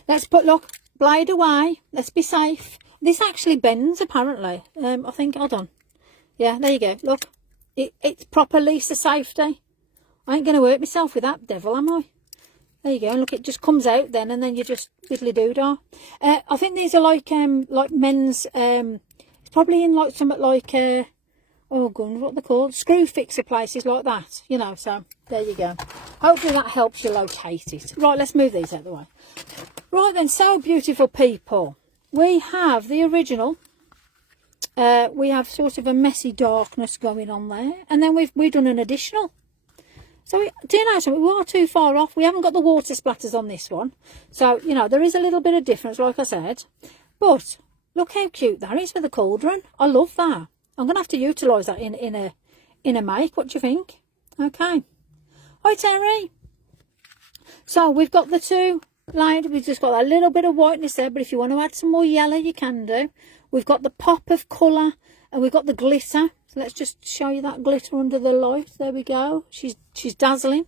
Let's put, look, blade away. Let's be safe. This actually bends, apparently. I think, hold on. Yeah, there you go. Look, it's proper Lisa safety. I ain't going to hurt myself with that devil, am I? There you go. Look, it just comes out then, and then you just diddly doo-dah. I think these are like men's. It's probably in like something like oh god, what they're called, screw fixer places like that. You know. So there you go. Hopefully that helps you locate it. Right, let's move these out of the way. Right then, so beautiful people. We have the original. We have sort of a messy darkness going on there, and then we've done an additional. So do you know something? We are too far off. We haven't got the water splatters on this one. So, you know, there is a little bit of difference, like I said. But look how cute that is with the cauldron. I love that. I'm going to have to utilise that in a make. What do you think? Okay. Hi, Terry. So we've got the 2 Like, we've just got that little bit of whiteness there, but if you want to add some more yellow, you can do. We've got the pop of colour, and we've got the glitter. So let's just show you that glitter under the light. There we go. She's dazzling.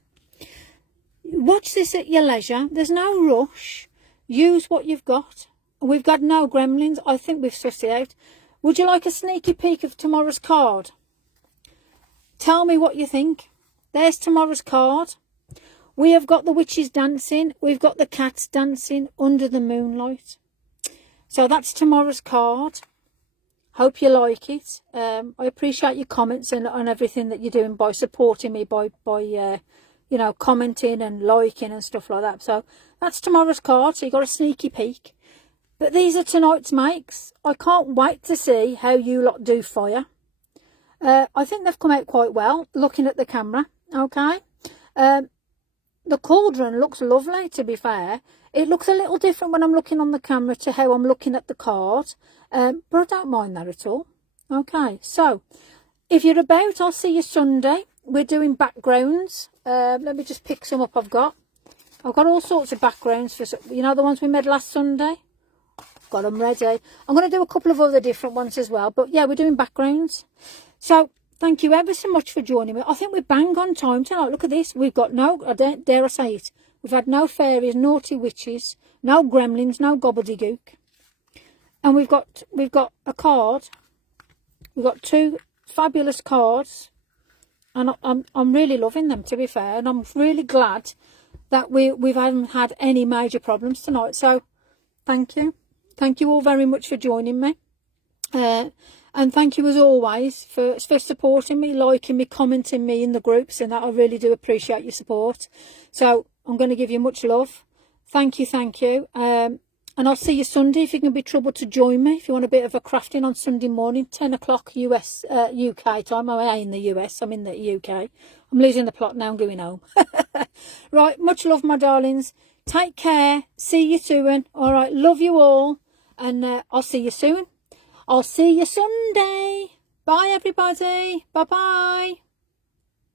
Watch this at your leisure. There's no rush. Use what you've got. We've got no gremlins. I think we've sussed it out. Would you like a sneaky peek of tomorrow's card? Tell me what you think. There's tomorrow's card. We have got the witches dancing. We've got the cats dancing under the moonlight. So that's tomorrow's card. Hope you like it. I appreciate your comments and everything that you're doing by supporting me, by you know, commenting and liking and stuff like that. So that's tomorrow's card. So you got a sneaky peek. But these are tonight's makes. I can't wait to see how you lot do fire. I think they've come out quite well, looking at the camera. Okay. The cauldron looks lovely, to be fair. It looks a little different when I'm looking on the camera to how I'm looking at the card. But I don't mind that at all. Okay, so if you're about, I'll see you Sunday. We're doing backgrounds. Let me just pick some up I've got all sorts of backgrounds for, you know, the ones we made last Sunday. Got them ready. I'm going to do a couple of other different ones as well. But yeah, we're doing backgrounds. So thank you ever so much for joining me. I think we're bang on time tonight. Look at this. We've got no, I don't dare I say it, we've had no fairies, naughty witches, no gremlins, no gobbledygook. And we've got a card. We've got 2 fabulous cards. And I'm really loving them, to be fair. And I'm really glad that we haven't had any major problems tonight. So thank you. Thank you all very much for joining me. And thank you as always for supporting me, liking me, commenting me in the groups, and that I really do appreciate your support. So I'm going to give you much love. Thank you, thank you. And I'll see you Sunday if you can be troubled to join me. If you want a bit of a crafting on Sunday morning, 10 o'clock UK time. I ain't in the US, I'm in the UK. I'm losing the plot now, I'm going home. Right, much love, my darlings. Take care. See you soon. All right, love you all. And I'll see you soon. I'll see you Sunday. Bye, everybody. Bye-bye.